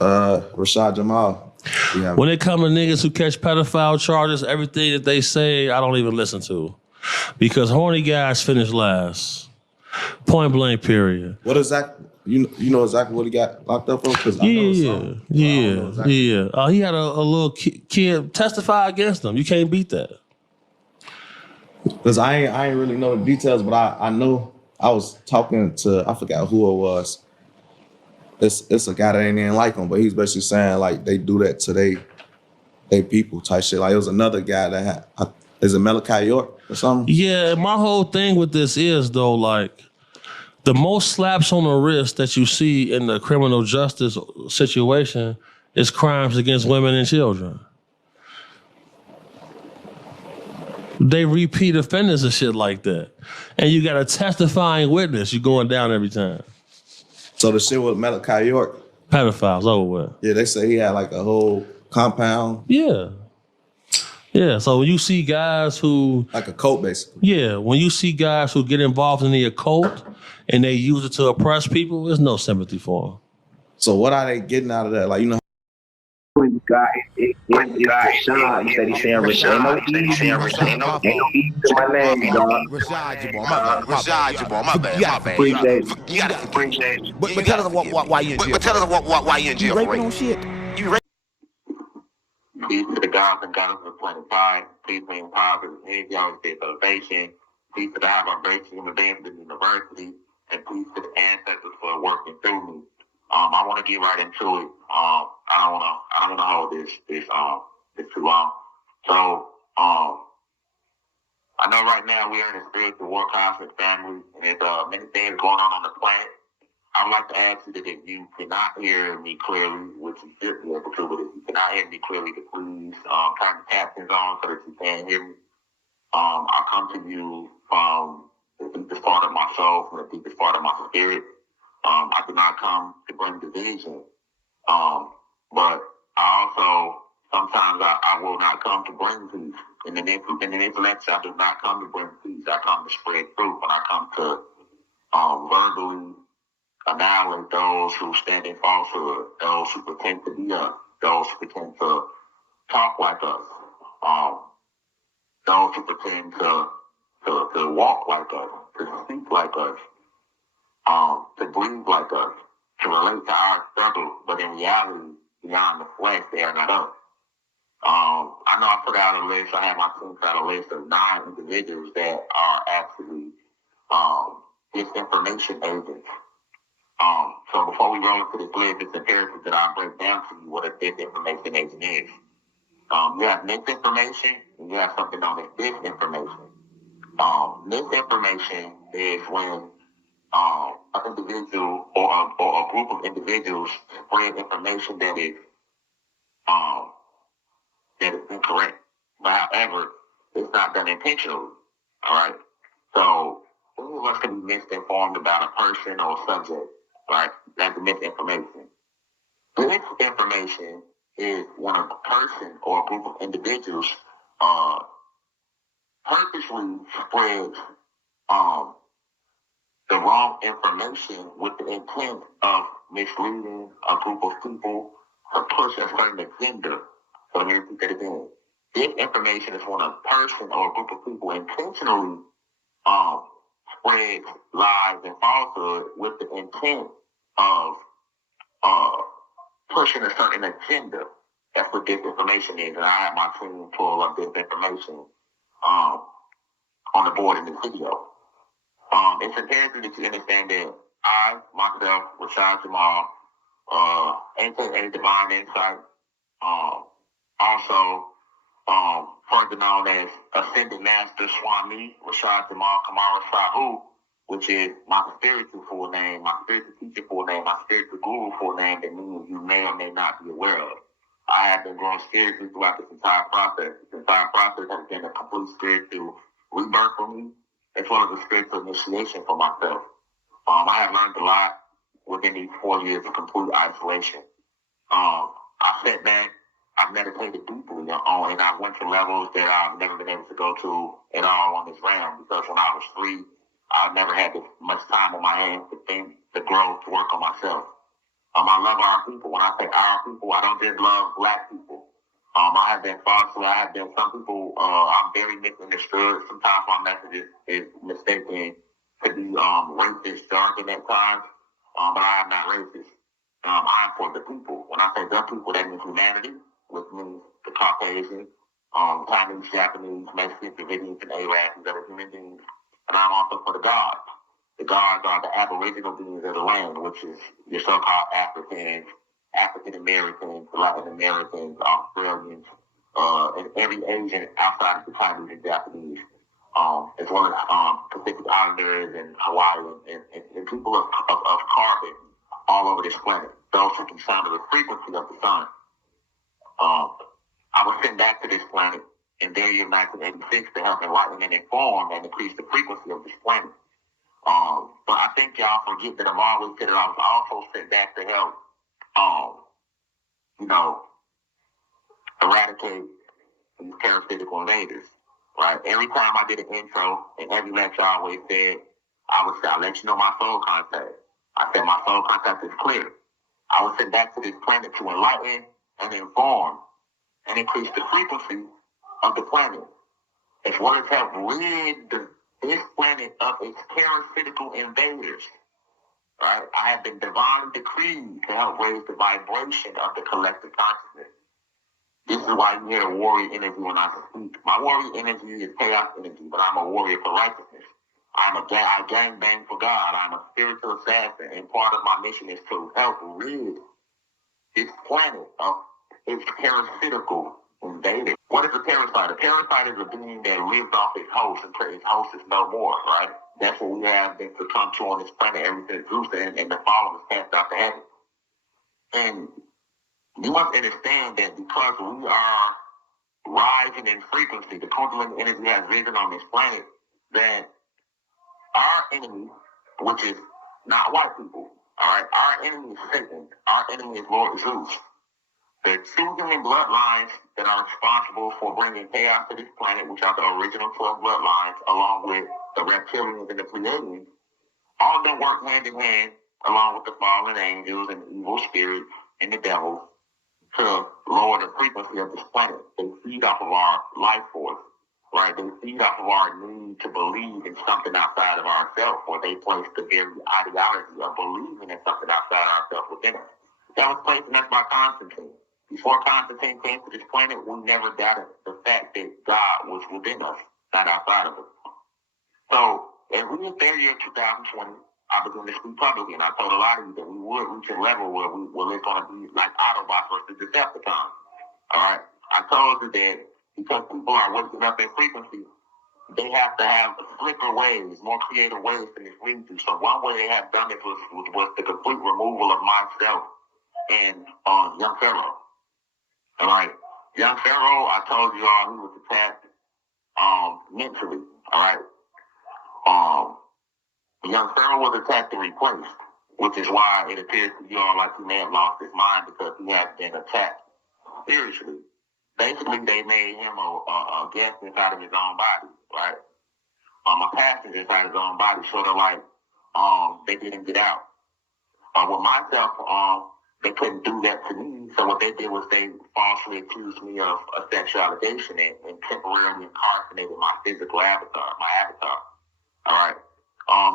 Rashad Jamal. When it comes to niggas who catch pedophile charges, everything that they say, I don't even listen to. Because horny guys finish last. Point blank, period. What exactly? You know exactly what he got locked up for? Because I know something. Yeah. He had a little kid testify against him. You can't beat that. Because I ain't really know the details, but I know I was talking to, I forgot who it was. It's a guy that ain't even like him, but he's basically saying like they do that to they people type shit. Like it was another guy that had, is it Malachi York or something? Yeah, my whole thing with this is though, like the most slaps on the wrist that you see in the criminal justice situation is crimes against women and children. They repeat offenders and shit like that. And you got a testifying witness, you're going down every time. So the shit with Malachi York. Pedophiles over with. Yeah, they say he had like a whole compound. Yeah. So when you see guys who... Like a cult, basically. Yeah, when you see guys who get involved in the occult and they use it to oppress people, there's no sympathy for them. So what are they getting out of that? Like, you know... When you got Rashad, you said he's saying Rashad. Ain't no E to my name, dog. Rashad Jamal, my bad. You gotta appreciate it. But tell us why you in jail. But tell us why you in jail. You raping on shit. Peace to the gods and goddesses of planet Pi. Peace to positive energy, always stay elevation. Peace to the high vibration of the dance of the university. And peace to the ancestors for working through me. I want to get right into it. I don't wanna hold this too long. So I know right now we are in a spiritual war conflict family, and there's many things going on the planet. I would like to ask you that if you cannot hear me clearly, which you should be able to, but if you cannot hear me clearly, to please turn the captions on so that you can hear me. I come to you from the deepest part of my soul, from the deepest part of my spirit. I do not come to bring division, but I also sometimes I will not come to bring peace. In the intellect, I do not come to bring peace. I come to spread truth, and I come to verbally annihilate those who stand in falsehood, those who pretend to be us, those who pretend to talk like us, those who pretend to walk like us, to speak like us, to breathe like us, to relate to our struggle, but in reality, beyond the flesh, they are not us. I know I put out a list, I have my team put out a list of 9 individuals that are actually disinformation agents. So before we roll into this list, it's imperative that I break down to you what a disinformation agent is. You have misinformation, and you have something known as disinformation. Misinformation is when an individual or a group of individuals spread information that is incorrect. But however, it's not done intentionally. All right. So any of us can be misinformed about a person or a subject. Right? That's misinformation. Misinformation is when a person or a group of individuals purposely spreads the wrong information with the intent of misleading a group of people to push a certain agenda. So let me repeat that again. Disinformation is when a person or a group of people intentionally spreads lies and falsehood with the intent of pushing a certain agenda. That's what disinformation is. And I have my team pull up disinformation on the board in this video. It's imperative that you understand that I, myself, Rashad Jamal, aka Divine Insight, also further known as Ascended Master Swami Rashad Jamal Kamara Sahu, which is my spiritual full name, my spiritual teacher full name, my spiritual guru full name that many of you may or may not be aware of. I have been growing spiritually throughout this entire process. This entire process has been a complete spiritual rebirth for me, as well as a spiritual initiation for myself. I have learned a lot within these 4 years of complete isolation. I sat back, I meditated deeply on, and I went to levels that I've never been able to go to at all on this realm, because when I was 3, I never had this much time on my hands to think, to grow, to work on myself. I love our people. When I say our people, I don't just love black people. I have been falsely. I have been some people. I'm very misunderstood. Sometimes my message is mistaken to be racist jargon at times. But I am not racist. I am for the people. When I say the people, that means humanity, which means the Caucasian, Chinese, Japanese, Mexicans, Indians, and Arabs, and other human beings. And I'm also for the gods. The gods are the aboriginal beings of the land, which is your so-called Africans, African Americans, Latin Americans, Australians, and every Asian outside of the Chinese and Japanese, as well as Pacific Islanders and Hawaii and people of carbon all over this planet. Those who can sound the frequency of the sun. I was sent back to this planet in the year 1986 to help enlighten and inform and increase the frequency of this planet. But I think y'all forget that I've always said that I was also sent back to help, eradicate these parasitical invaders, right? Every time I did an intro and every lecture I always said, I would say, I'll let you know my soul contact. I said my soul contact is clear. I was sent back to this planet to enlighten and inform and increase the frequency of the planet, as well as help rid this planet of its parasitical invaders, right? I have been divinely decreed to help raise the vibration of the collective consciousness. This is why you hear warrior energy when I speak. My warrior energy is chaos energy, but I'm a warrior for righteousness. I gang bang for God. I'm a spiritual assassin, and part of my mission is to help rid this planet of its parasitical invaders. What is a parasite? A parasite is a being that lives off its host until its host is no more, right? That's what we have been succumbed to on this planet ever since Zeus and the fallen was cast out to heaven. And you must understand that because we are rising in frequency, the Kundalini energy has risen on this planet, that our enemy, which is not white people, all right, our enemy is Satan, our enemy is Lord Zeus. The two human bloodlines that are responsible for bringing chaos to this planet, which are the original 12 bloodlines, along with the reptilians and the Pleiadians, all of them work hand in hand, along with the fallen angels and evil spirits and the devil, to lower the frequency of this planet. They feed off of our life force, right? They feed off of our need to believe in something outside of ourselves, or they place the very ideology of believing in something outside ourselves within us. That was placed in us by Constantine. Before Constantine came to this planet, we never doubted the fact that God was within us, not outside of us. So, as we hit their year 2020, I began to speak publicly, and I told a lot of you that we would reach a level where it's going to be like Autobots versus Decepticons. All right? I told you that because people are waking up in frequency, they have to have slicker ways, more creative ways to mislead you. So one way they have done it was the complete removal of myself and Young Pharaoh. All right? Young Pharaoh, I told you all, he was attacked mentally. All right? Young Pharaoh was attacked and replaced, which is why it appears to you all like he may have lost his mind, because he has been attacked spiritually. Basically, they made him a guest inside of his own body, right? A passenger inside his own body, sort of like they didn't get out. With myself, they couldn't do that to me, so what they did was they falsely accused me of a sexual allegation and temporarily incarcerated my physical avatar, my avatar. All right.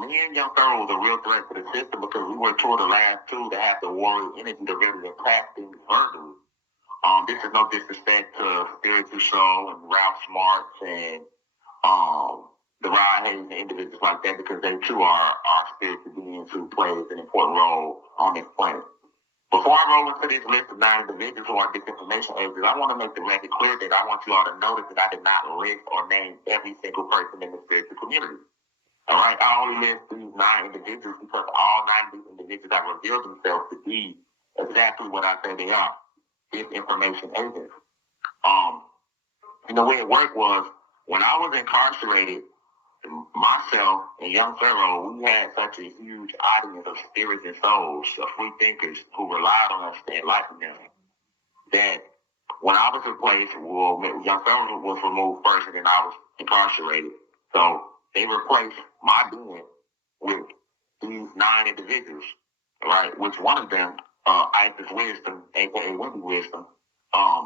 Me and Young Pharaoh was a real threat to the system because we were two of the last two to have the warrior energy to really impact things verbally. This is no disrespect to Spiritual Soul and Ralph Smarts and the Rod Hayes and individuals like that, because they too are spiritual beings who plays an important role on this planet. Before I roll into this list of 9 individuals who are disinformation agents, I want to make the record clear that I want you all to notice that I did not list or name every single person in the spiritual community. All right, I only list these 9 individuals because all 9 of these individuals have revealed themselves to be exactly what I say they are, disinformation agents. And the way it worked was, when I was incarcerated, myself and Young Pharaoh, we had such a huge audience of spirits and souls, of free thinkers who relied on us to enlighten them, that when I was replaced, Young Pharaoh was removed first, and then I was incarcerated. So they replaced my being with these 9 individuals, right? Which one of them Isis Wisdom, aka Wendy Wisdom,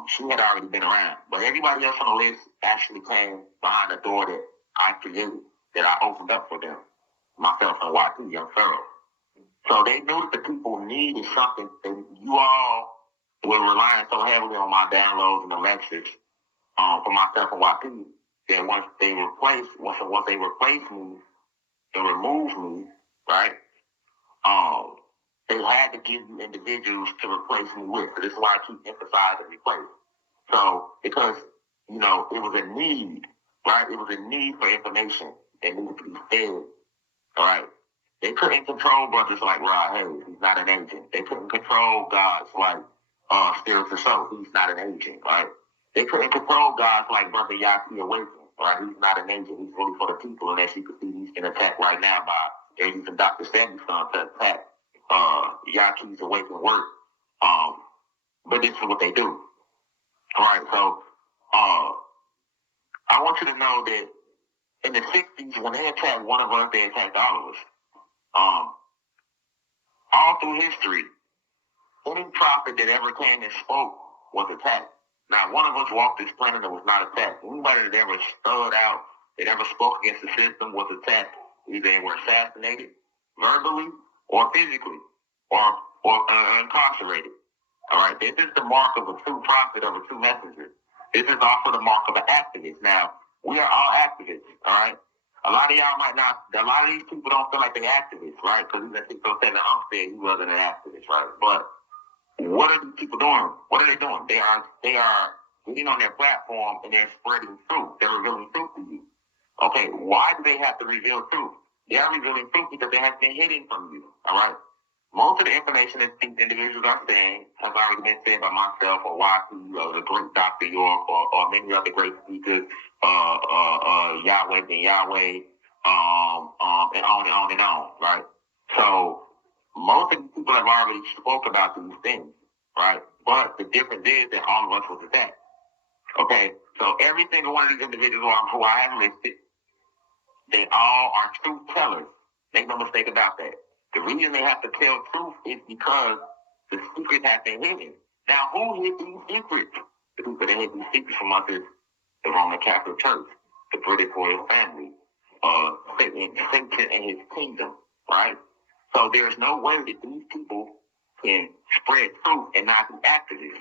she had already been around. But everybody else on the list actually came behind the door that I created, that I opened up for them. Myself and YP, Young Pharaoh. So they knew that the people needed something, and you all were relying so heavily on my downloads and the lectures for myself and YP that once they replaced me and removed me, right? They had to give you individuals to replace me with. So this is why I keep emphasizing replace. So because it was a need, right? It was a need for information that needed to be fed. All right. They couldn't control brothers like Rod Hayes. He's not an agent. They couldn't control gods like Spiritual Soul. He's not an agent, right? They couldn't control gods like Brother Yaki Awaken, right? He's not an agent. He's really for the people. And as you can see, he's been attacked right now by they're using Dr. Sandy's son to attack Yaki's Awaken work. But this is what they do. All right, so I want you to know that in the 60s, when they attacked one of us, they attacked all of us. All through history, any prophet that ever came and spoke was attacked. Not one of us walked this planet that was not attacked. Anybody that ever stood out, that ever spoke against the system was attacked. Either they were assassinated verbally or physically or incarcerated. All right, this is the mark of a true prophet, of a true messenger. This is also the mark of an activist. Now, we are all activists, all right? A lot of y'all might not, a lot of these people don't feel like they're activists, right? Because even so saying that I'm saying he wasn't an activist, right? But what are these people doing? What are they doing? They are getting on their platform and they're spreading truth. They're revealing truth to you. Okay, why do they have to reveal truth? They are revealing truth because they have been hidden from you, all right? Most of the information that these individuals are saying has already been said by myself or YP or the great Dr. York or many other great speakers, Yahweh and Yahweh, and on and on, right? So most of these people have already spoke about these things, right? But the difference is that all of us was attacked. Okay, so every single one of these individuals who I have listed, they all are truth tellers. Make no mistake about that. The reason they have to tell truth is because the secrets have been hidden. Now, who hid these secrets? The people that hid these secrets from us is the Roman Catholic Church, the British royal family, Satan and his kingdom, right? So there's no way that these people can spread truth and not be activists.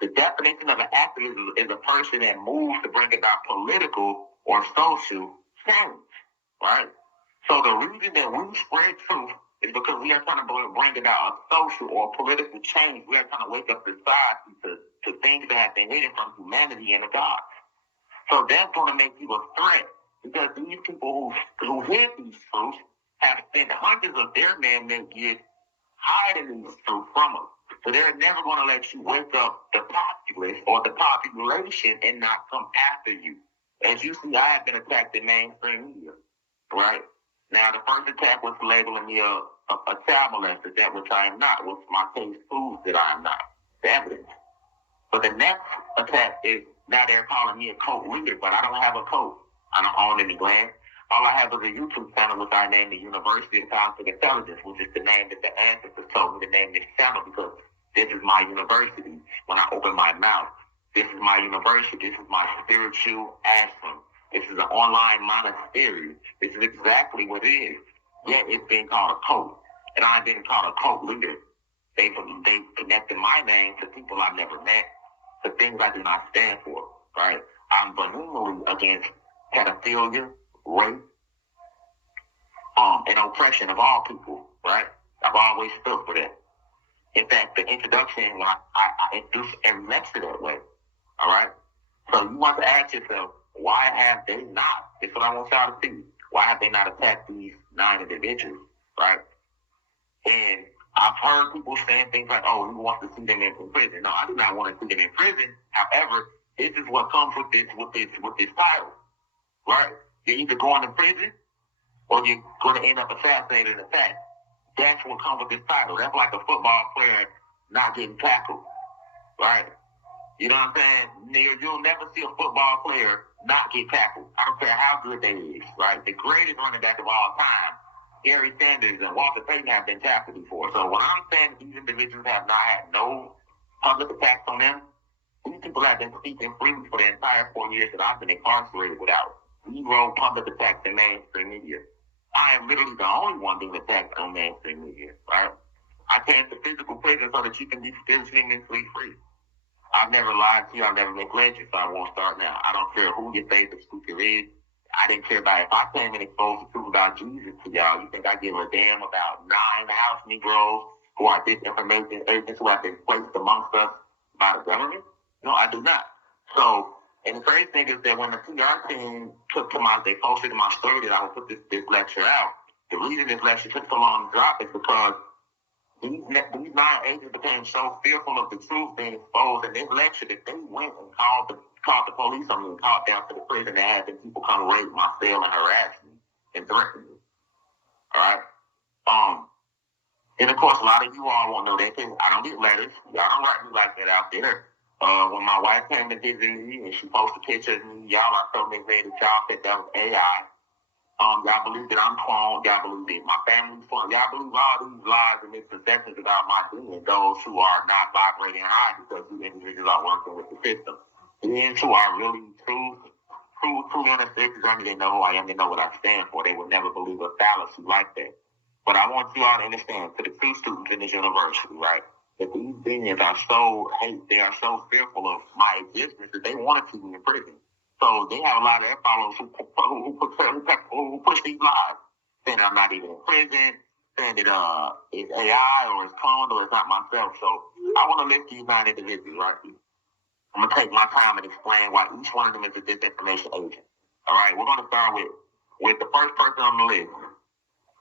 The definition of an activist is a person that moves to bring about political or social change, right? So the reason that we spread truth is because we are trying to bring about a social or political change. We are trying to wake up society to things that have been hidden from humanity and the gods. So that's going to make you a threat because these people who hid these truths have spent hundreds of their man-made years hiding these truths from us. So they're never going to let you wake up the populace or the population and not come after you. As you see, I have been attacked in mainstream media, right? Now, the first attack was labeling me a child molester, that which I am not, which my case proves that I am not. The evidence. But the next attack is now they're calling me a cult leader, but I don't have a cult. I don't own any land. All I have is a YouTube channel, which I named the University of Cosmic Intelligence, which is the name that the ancestors told me to name this channel because this is my university. When I open my mouth, this is my university. This is my spiritual ashram. This is an online monastery. This is exactly what it is. Yet it's being called a cult. And I've been called a cult leader. They connected my name to people I've never met, to things I do not stand for, right? I'm vehemently against pedophilia, rape, and oppression of all people, right? I've always stood for that. In fact, the introduction, when I introduce every lecture that way, all right? So you want to ask yourself, why have they not? That's what I want y'all to see. Why have they not attacked these 9 individuals, right? And I've heard people saying things like, oh, he wants to see them in prison. No, I do not want to see them in prison. However, this is what comes with this title, right? You're either going to prison or you're going to end up assassinated in attack. That's what comes with this title. That's like a football player not getting tackled, right? You know what I'm saying? You'll never see a football player not get tackled. I don't care how good they is, right? The greatest running back of all time Gary Sanders and Walter Payton have been tackled before. So when I'm saying that these individuals have not had no public attacks on them, these people have been speaking freely for the entire 4 years that I've been incarcerated without zero public attacks in mainstream media. I am literally the only one being attacked on mainstream media, right? I came to physical prison so that you can be physically and mentally free. I've never lied to you. I've never misled you, so I won't start now. I don't care who your favorite speaker is. I didn't care about if I came and exposed the truth about Jesus to y'all. You think I give a damn about 9 house Negroes who are disinformation agents who have been placed amongst us by the government? No, I do not. So, and the crazy thing is that when the PR team they posted in my story that I would put this lecture out, the reason this lecture took so long to drop is because these 9 agents became so fearful of the truth being exposed in this lecture that they went and called the police on me and called down to the prison and had people come rape my cell and harass me and threaten me. All right? And of course, a lot of you all won't know that because I don't get letters. Y'all don't write me like that out there. When my wife came to visit me and she posted pictures of me, y'all are so many that y'all said that was AI. Y'all believe that I'm cloned. Y'all believe that my family's cloned. Y'all believe all these lies and misconceptions about my being. Those who are not vibrating high because you individuals are working with the system. The ones who are really true on the surface, they know who I am. They know what I stand for. They would never believe a fallacy like that. But I want you all to understand, to the true students in this university, right, that these beings are they are so fearful of my existence that they want to keep me in prison. So they have a lot of their followers who push these lies, saying that I'm not even in prison, saying that it's AI or it's cloned or it's not myself. So I want to list these 9 individuals, right? I'm going to take my time and explain why each one of them is a disinformation agent. All right, we're going to start with the first person on the list,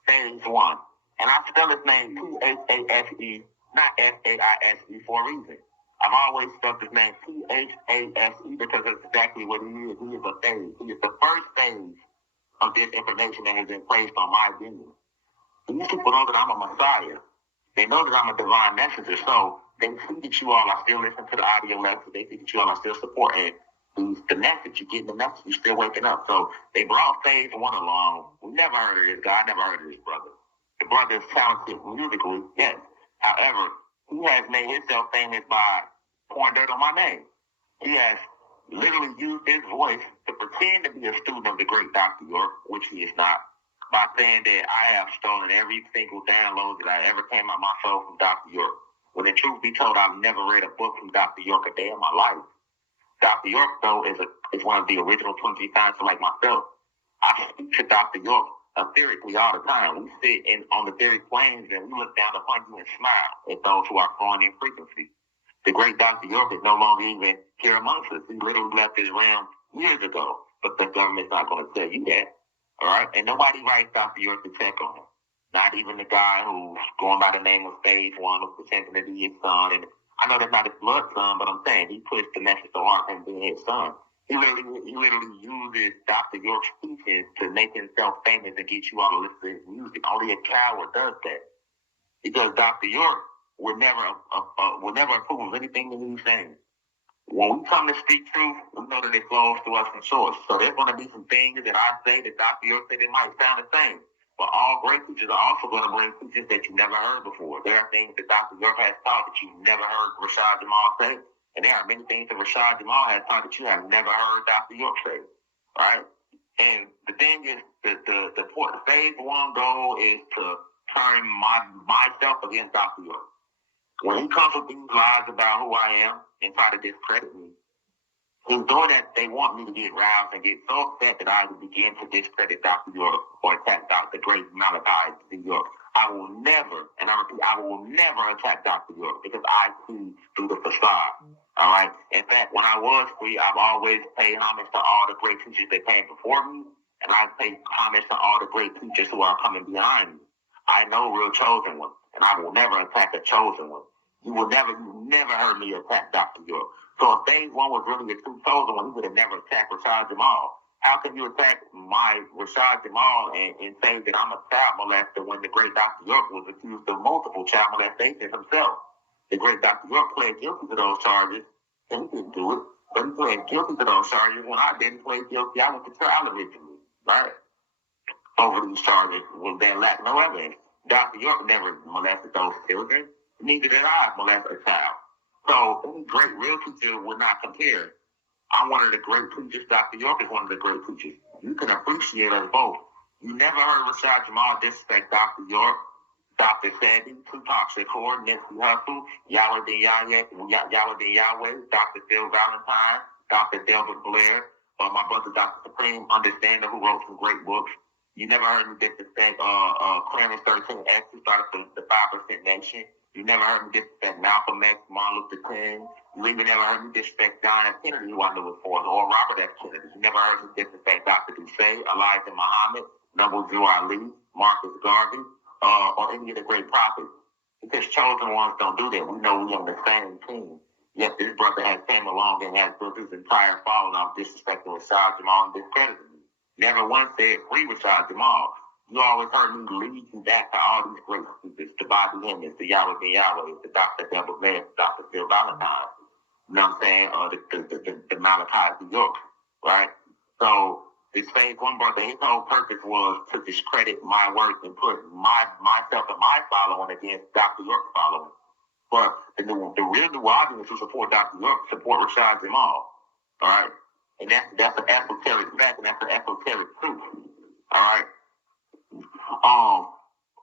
Phase 1. And I spell his name P-H-A-S-E, not S-A-I-S-E for a reason. I've always spelled his name P-H-A-S-E because that's exactly what he is. He is a phase. He is the first phase of this information that has been placed on my being. These people know that I'm a Messiah. They know that I'm a divine messenger. So they see that you all are still listening to the audio lecture. They see that you all are still supporting the message. You're getting the message. You're still waking up. So they brought Phase 1 along. We never heard of this guy. I never heard of this brother. The brother is talented musically, yes. However, he has made himself famous by pouring dirt on my name. He has literally used his voice to pretend to be a student of the great Dr. York, which he is not, by saying that I have stolen every single download that I ever came out my soul from Dr. York. When the truth be told, I've never read a book from Dr. York a day in my life. Dr. York, though, is one of the original 23 scientists like myself. I speak to Dr. York etherically all the time. We sit on the etheric planes and we look down upon you and smile at those who are growing in frequency. The great Dr. York is no longer even here amongst us. He literally left this realm years ago, but the government's not going to tell you that. All right? And nobody writes Dr. York to check on him. Not even the guy who's going by the name of Phase 1 who's pretending to be his son. And I know that's not his blood son, but I'm saying he pushed the message so hard him being his son. He literally uses Dr. York's speeches to make himself famous and get you all to listen to his music. Only a coward does that. Because Dr. York would never approve of anything that he's saying. When we come to speak truth, we know that it flows to us from source. So there's going to be some things that I say that Dr. York said that might sound the same. But all great teachers are also going to bring teachers that you never heard before. There are things that Dr. York has taught that you never heard Rashad Jamal say. And there are many things that Rashad Jamal has taught that you have never heard Dr. York say. Right? And the thing is, the Phase 1 goal is to turn myself against Dr. York. When he comes with these lies about who I am and try to discredit me, he's doing that. They want me to get roused and get so upset that I will begin to discredit Dr. York or attack the great Malachi Z. York. I will never, and I repeat, I will never attack Dr. York because I see through the facade. All right. In fact, when I was free, I've always paid homage to all the great teachers that came before me, and I pay homage to all the great teachers who are coming behind me. I know real chosen ones, and I will never attack a chosen one. You never heard me attack Dr. York. So if Phase 1 was really a true chosen one, he would have never attacked Rashad Jamal. How can you attack my Rashad Jamal and say that I'm a child molester when the great Dr. York was accused of multiple child molestations himself? The great Dr. York pled guilty to those charges, and he didn't do it, but he pled guilty to those charges when I didn't plead guilty. I went to trial originally, right? over these charges was that lack no evidence. Dr. York never molested those children. Neither did I molest a child. So any great real teacher would not compare. I'm one of the great preachers. Dr. York is one of the great preachers. You can appreciate us both. You never heard Rashad Jamal disrespect Dr. York, Dr. Sandy, Tupac Shakur, Nipsey Hussle, Yahweh, Dr. Phil Valentine, Dr. Delbert Blair, my brother Dr. Supreme Understander, who wrote some great books. You never heard me disrespect Clarence 13X, who started the 5% Nation. You never heard me disrespect Malcolm X, Martin Luther King. You even never heard me disrespect John F. Kennedy, who I knew was for, or Robert F. Kennedy. You never heard me disrespect Dr. Dusay, Elijah Muhammad, Noble Drew Ali, Marcus Garvey, or any of the great prophets. Because chosen ones don't do that. We know we're on the same team. Yet this brother has came along and has built his entire following off disrespecting Rashad Jamal and discrediting me. Never once said free Rashad Jamal. You always heard me lead you back to all these great speakers, the Bobby Hemmings, the Yahweh, the Dr. Deborah Blair, Dr. Phil Valentine. You know what I'm saying? The Malachi New York, right? So this phase one brother, his whole purpose was to discredit my work and put myself and my following against Dr. York's following. But the real new audience who support Dr. York support Rashad Jamal, all right? And that's an esoteric fact, and that's an esoteric truth, all right?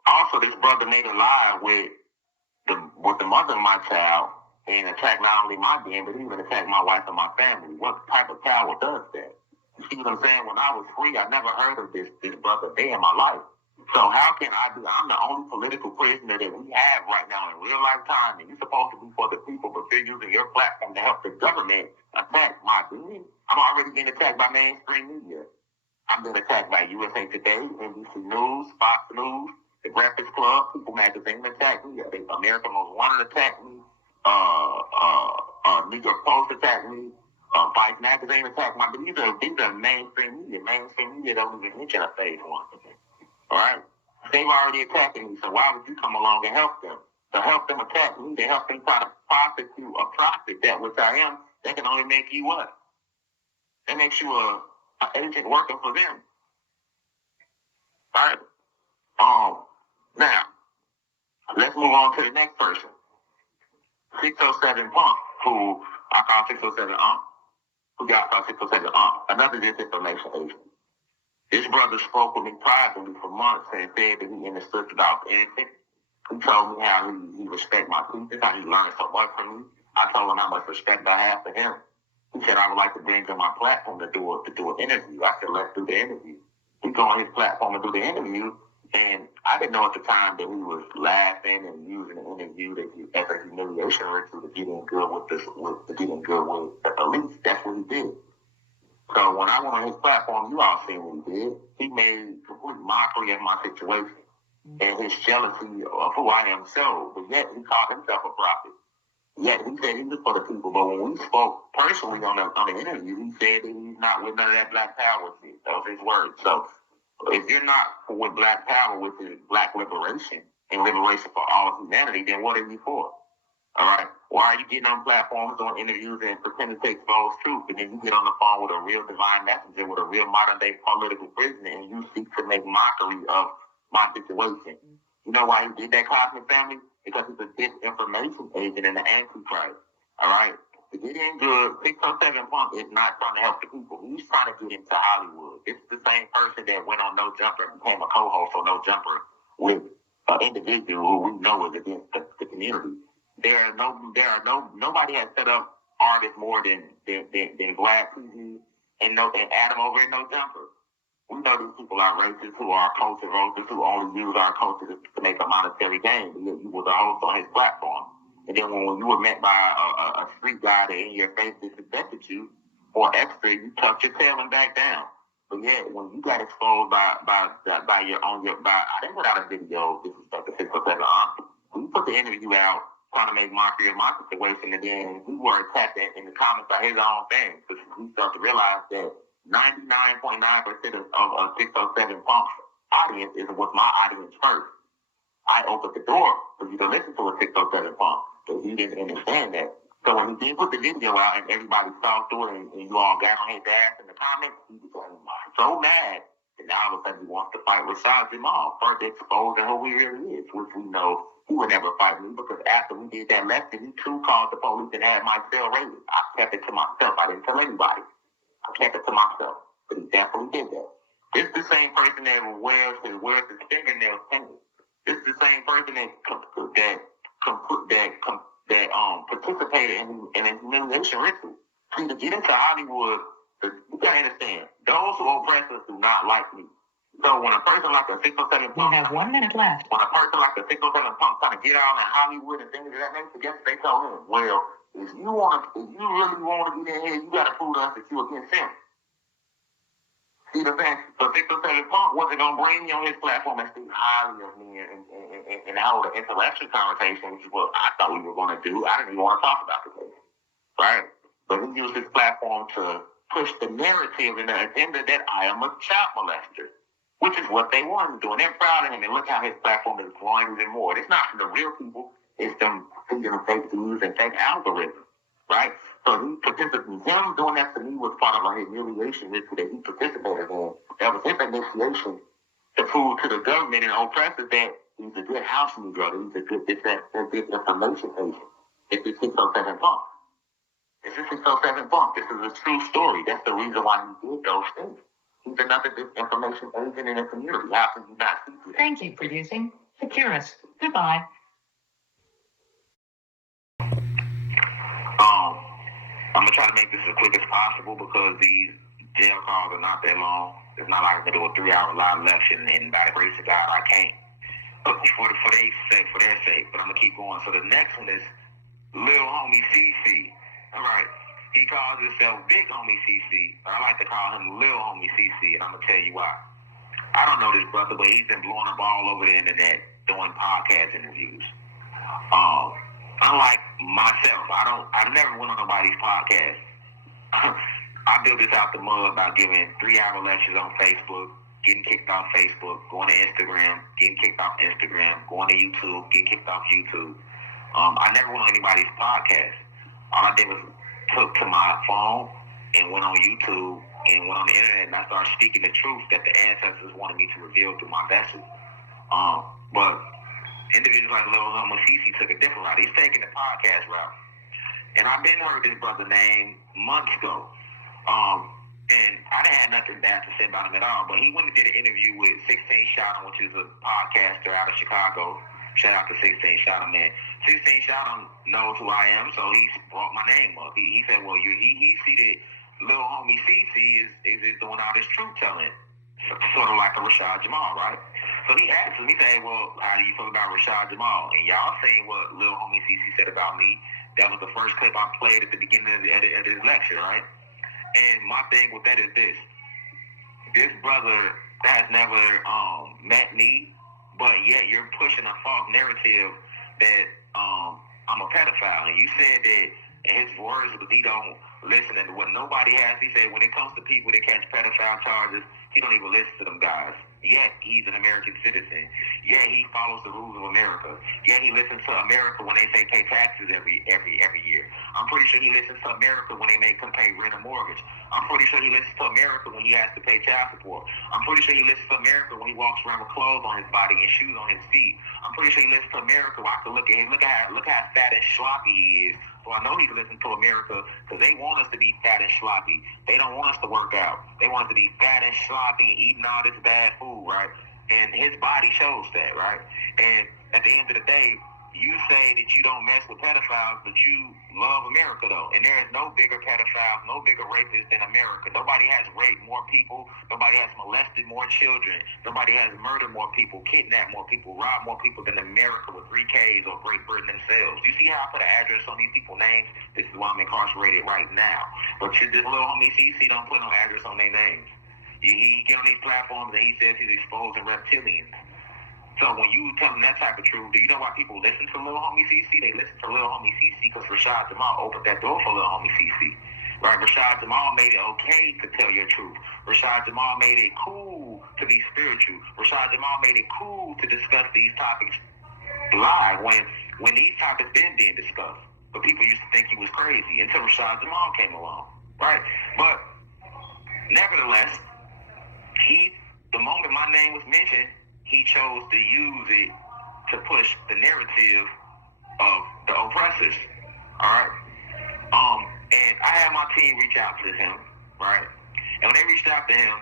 Also, this brother made a lie with the mother of my child and attacked not only my being, but even attacked my wife and my family. What type of coward does that? You see what I'm saying? When I was free, I never heard of this brother day in my life. So how can I do? I'm the only political prisoner that we have right now in real life time, and you're supposed to be for the people, but you're using your platform to help the government attack my being. I'm already being attacked by mainstream media. I've been attacked by USA Today, NBC News, Fox News, The Breakfast Club, People Magazine attacked me. I think American Most Wanted attacked me. New York Post attacked me. Vice Magazine attacked me. But these are mainstream media. Mainstream media don't even mention a phase one. All right? They've already attacked me, so why would you come along and help them? To help them attack me, to help them try to prosecute a prophet, that which I am, they can only make you what? That makes you an agent working for them. All right? Now, let's move on to the next person. 607 Punk, who I call 607 who got called 607 another disinformation agent. This brother spoke with me privately for months and said that he understood about anything. He told me how he respect my teachers, how he learned so much from me. I told him how much respect I have for him. He said I would like to bring him my platform to do an interview. I said, let's do the interview. We go on his platform and do the interview, and I didn't know at the time that he was laughing and using the interview as a humiliation ritual to get in good with the police. That's what he did. So when I went on his platform, you all seen what he did. He made complete mockery of my situation and his jealousy of who I am so. But yet he called himself a prophet. Yet he said he was for the people. But when we spoke personally on the interview, he said that he's not with none of that Black Power shit. That was his words. So if you're not with Black Power, which is Black liberation and liberation for all of humanity, then what are you for? All right. Why are you getting on platforms, on interviews, and pretending to expose truth, and then you get on the phone with a real divine messenger, with a real modern-day political prisoner, and you seek to make mockery of my situation? You know why he did that, Cosmic Family? Because he's a disinformation agent and an antichrist. All right? To get in good, 607 Punk is not trying to help the people. He's trying to get into Hollywood. It's the same person that went on No Jumper and became a co-host on No Jumper with an individual who we know is against the community. Nobody has set up artists more than Vlad TV and Adam over at No Jumper. We know these people are racists, who are culture roasters, who only use our culture to make a monetary gain. You was a host on his platform. And then when you were met by a street guy that in your face disrespected you or extra, you tucked your tail and back down. But yeah, when you got exposed by I didn't put out a video disrespect to 607 we put the interview out trying to make mockery of my situation, and then we were attacked in the comments by his own fans, because we started to realize that 99.9% of 607 Punk's audience was my audience first. I opened the door for you to listen to a 607 Punk, but he didn't understand that. So when he did put the video out and everybody saw through it and you all got on his ass in the comments, he became so mad And now all of a sudden he wants to fight Rashad Jamal, further exposing who he really is, which we know he would never fight me because after we did that lesson, he too called the police and had my cell raided. I kept it to myself. I didn't tell anybody. I kept it to myself. But he definitely did that. This is the same person that wears his fingernails painted. This is the same person that participated in a humiliation ritual. See, to get into Hollywood, you gotta understand, those who oppress us do not like me. So when a person like a 607 Punk, we have 1 minute left. When a person like a 607 Punk trying to get out in Hollywood and things of that nature, guess what they told him? Well, if you really want to get in here, you gotta prove to us that you against him. See the thing? So 607 Punk wasn't gonna bring me on his platform and speak highly of me and hold an intellectual conversation, which is what I thought we were gonna do. I didn't even want to talk about the case, right? But he used his platform to push the narrative and the agenda that I am a child molester, which is what they want to do. And they're proud of him. And look how his platform is growing even more. It's not from the real people. It's them feeding fake news and fake algorithms, right? So him doing that to me was part of a humiliation ritual that he participated in. That was his initiation to prove to the government and oppressors that he's a good house Negro, that he's a good information agent. It's the 607 Punk. It's the 607 Punk. This is a true story. That's the reason why he did those things. He's another disinformation agent in the community. How can you not see that? Thank you for using Securus. Goodbye. I'm gonna try to make this as quick as possible because these jail calls are not that long. It's not like I'm gonna do a 3-hour live lecture and by the grace of God I can't. But for their sake. But I'm gonna keep going. So the next one is Lil Homie CC. All right. He calls himself Big Homie CC, but I like to call him Lil Homie CC, and I'm gonna tell you why. I don't know this brother, but he's been blowing up all over the internet doing podcast interviews. Unlike myself, I never went on nobody's podcast. I built this out the mud by giving 3-hour lectures on Facebook, getting kicked off Facebook, going to Instagram, getting kicked off Instagram, going to YouTube, getting kicked off YouTube. I never went on anybody's podcast. All I did was took to my phone and went on YouTube and went on the internet and I started speaking the truth that the ancestors wanted me to reveal through my vessel. But individuals like Lil Homie CC took a different route. He's taking the podcast route. And I've been heard this brother name months ago. And I didn't have nothing bad to say about him at all. But he went and did an interview with 16 Shout, which is a podcaster out of Chicago. Shout out to 16 Shout, man. 16 Shout knows who I am, so he brought my name up. He said, well, he see that Lil Homie CC is doing all this truth telling, sort of like a Rashad Jamal, right? So he asked him, he said, well, how do you feel about Rashad Jamal? And y'all seen what Lil Homie CC said about me. That was the first clip I played at the beginning of this lecture, right? And my thing with that is this. This brother has never met me, but yet you're pushing a false narrative that I'm a pedophile. And you said that in his words, because he don't listen to what nobody has. He said when it comes to people that catch pedophile charges, he don't even listen to them guys. Yet he's an American citizen. Yet he follows the rules of America. Yet he listens to America when they say pay taxes every year. I'm pretty sure he listens to America when they make him pay rent or mortgage. I'm pretty sure he listens to America when he has to pay child support. I'm pretty sure he listens to America when he walks around with clothes on his body and shoes on his feet. I'm pretty sure he listens to America where I can look at him, look how fat and sloppy he is. So I know he listens to America because they want us to be fat and sloppy. They don't want us to work out. They want us to be fat and sloppy and eating all this bad food, right? And his body shows that, right? And at the end of the day, you say that you don't mess with pedophiles, but you love America, though. And there is no bigger pedophiles, no bigger rapists than America. Nobody has raped more people. Nobody has molested more children. Nobody has murdered more people, kidnapped more people, robbed more people than America with 3 Ks or Great Britain themselves. You see how I put an address on these people's names? This is why I'm incarcerated right now. But this little homie CC don't put no address on their names. He get on these platforms and he says he's exposing reptilians. So when you tell them that type of truth, do you know why people listen to Lil Homie CC? They listen to Lil Homie CC because Rashad Jamal opened that door for Lil Homie CC. Right? Rashad Jamal made it okay to tell your truth. Rashad Jamal made it cool to be spiritual. Rashad Jamal made it cool to discuss these topics live when these topics been being discussed. But people used to think he was crazy until Rashad Jamal came along. Right? But nevertheless, he the moment my name was mentioned, he chose to use it to push the narrative of the oppressors. All right. And I had my team reach out to him, right? And when they reached out to him,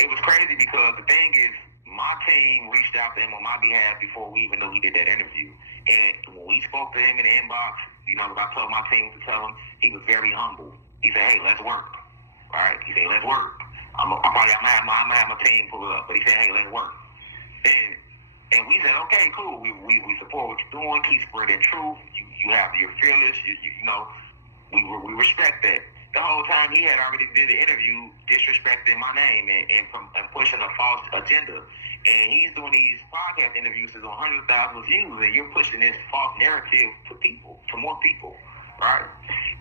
it was crazy because the thing is, my team reached out to him on my behalf before we even knew he did that interview. And when we spoke to him in the inbox, you know, I told my team to tell him, he was very humble. He said, hey, let's work. All right? He said, let's work. I'm gonna have my team pull it up. But he said, hey, let's work. And we said, okay, cool. We support what you're doing. Keep spreading truth. You're fearless. You know, we respect that. The whole time he had already did the interview disrespecting my name and pushing a false agenda. And he's doing these podcast interviews on 100,000 views, and you're pushing this false narrative to more people, right?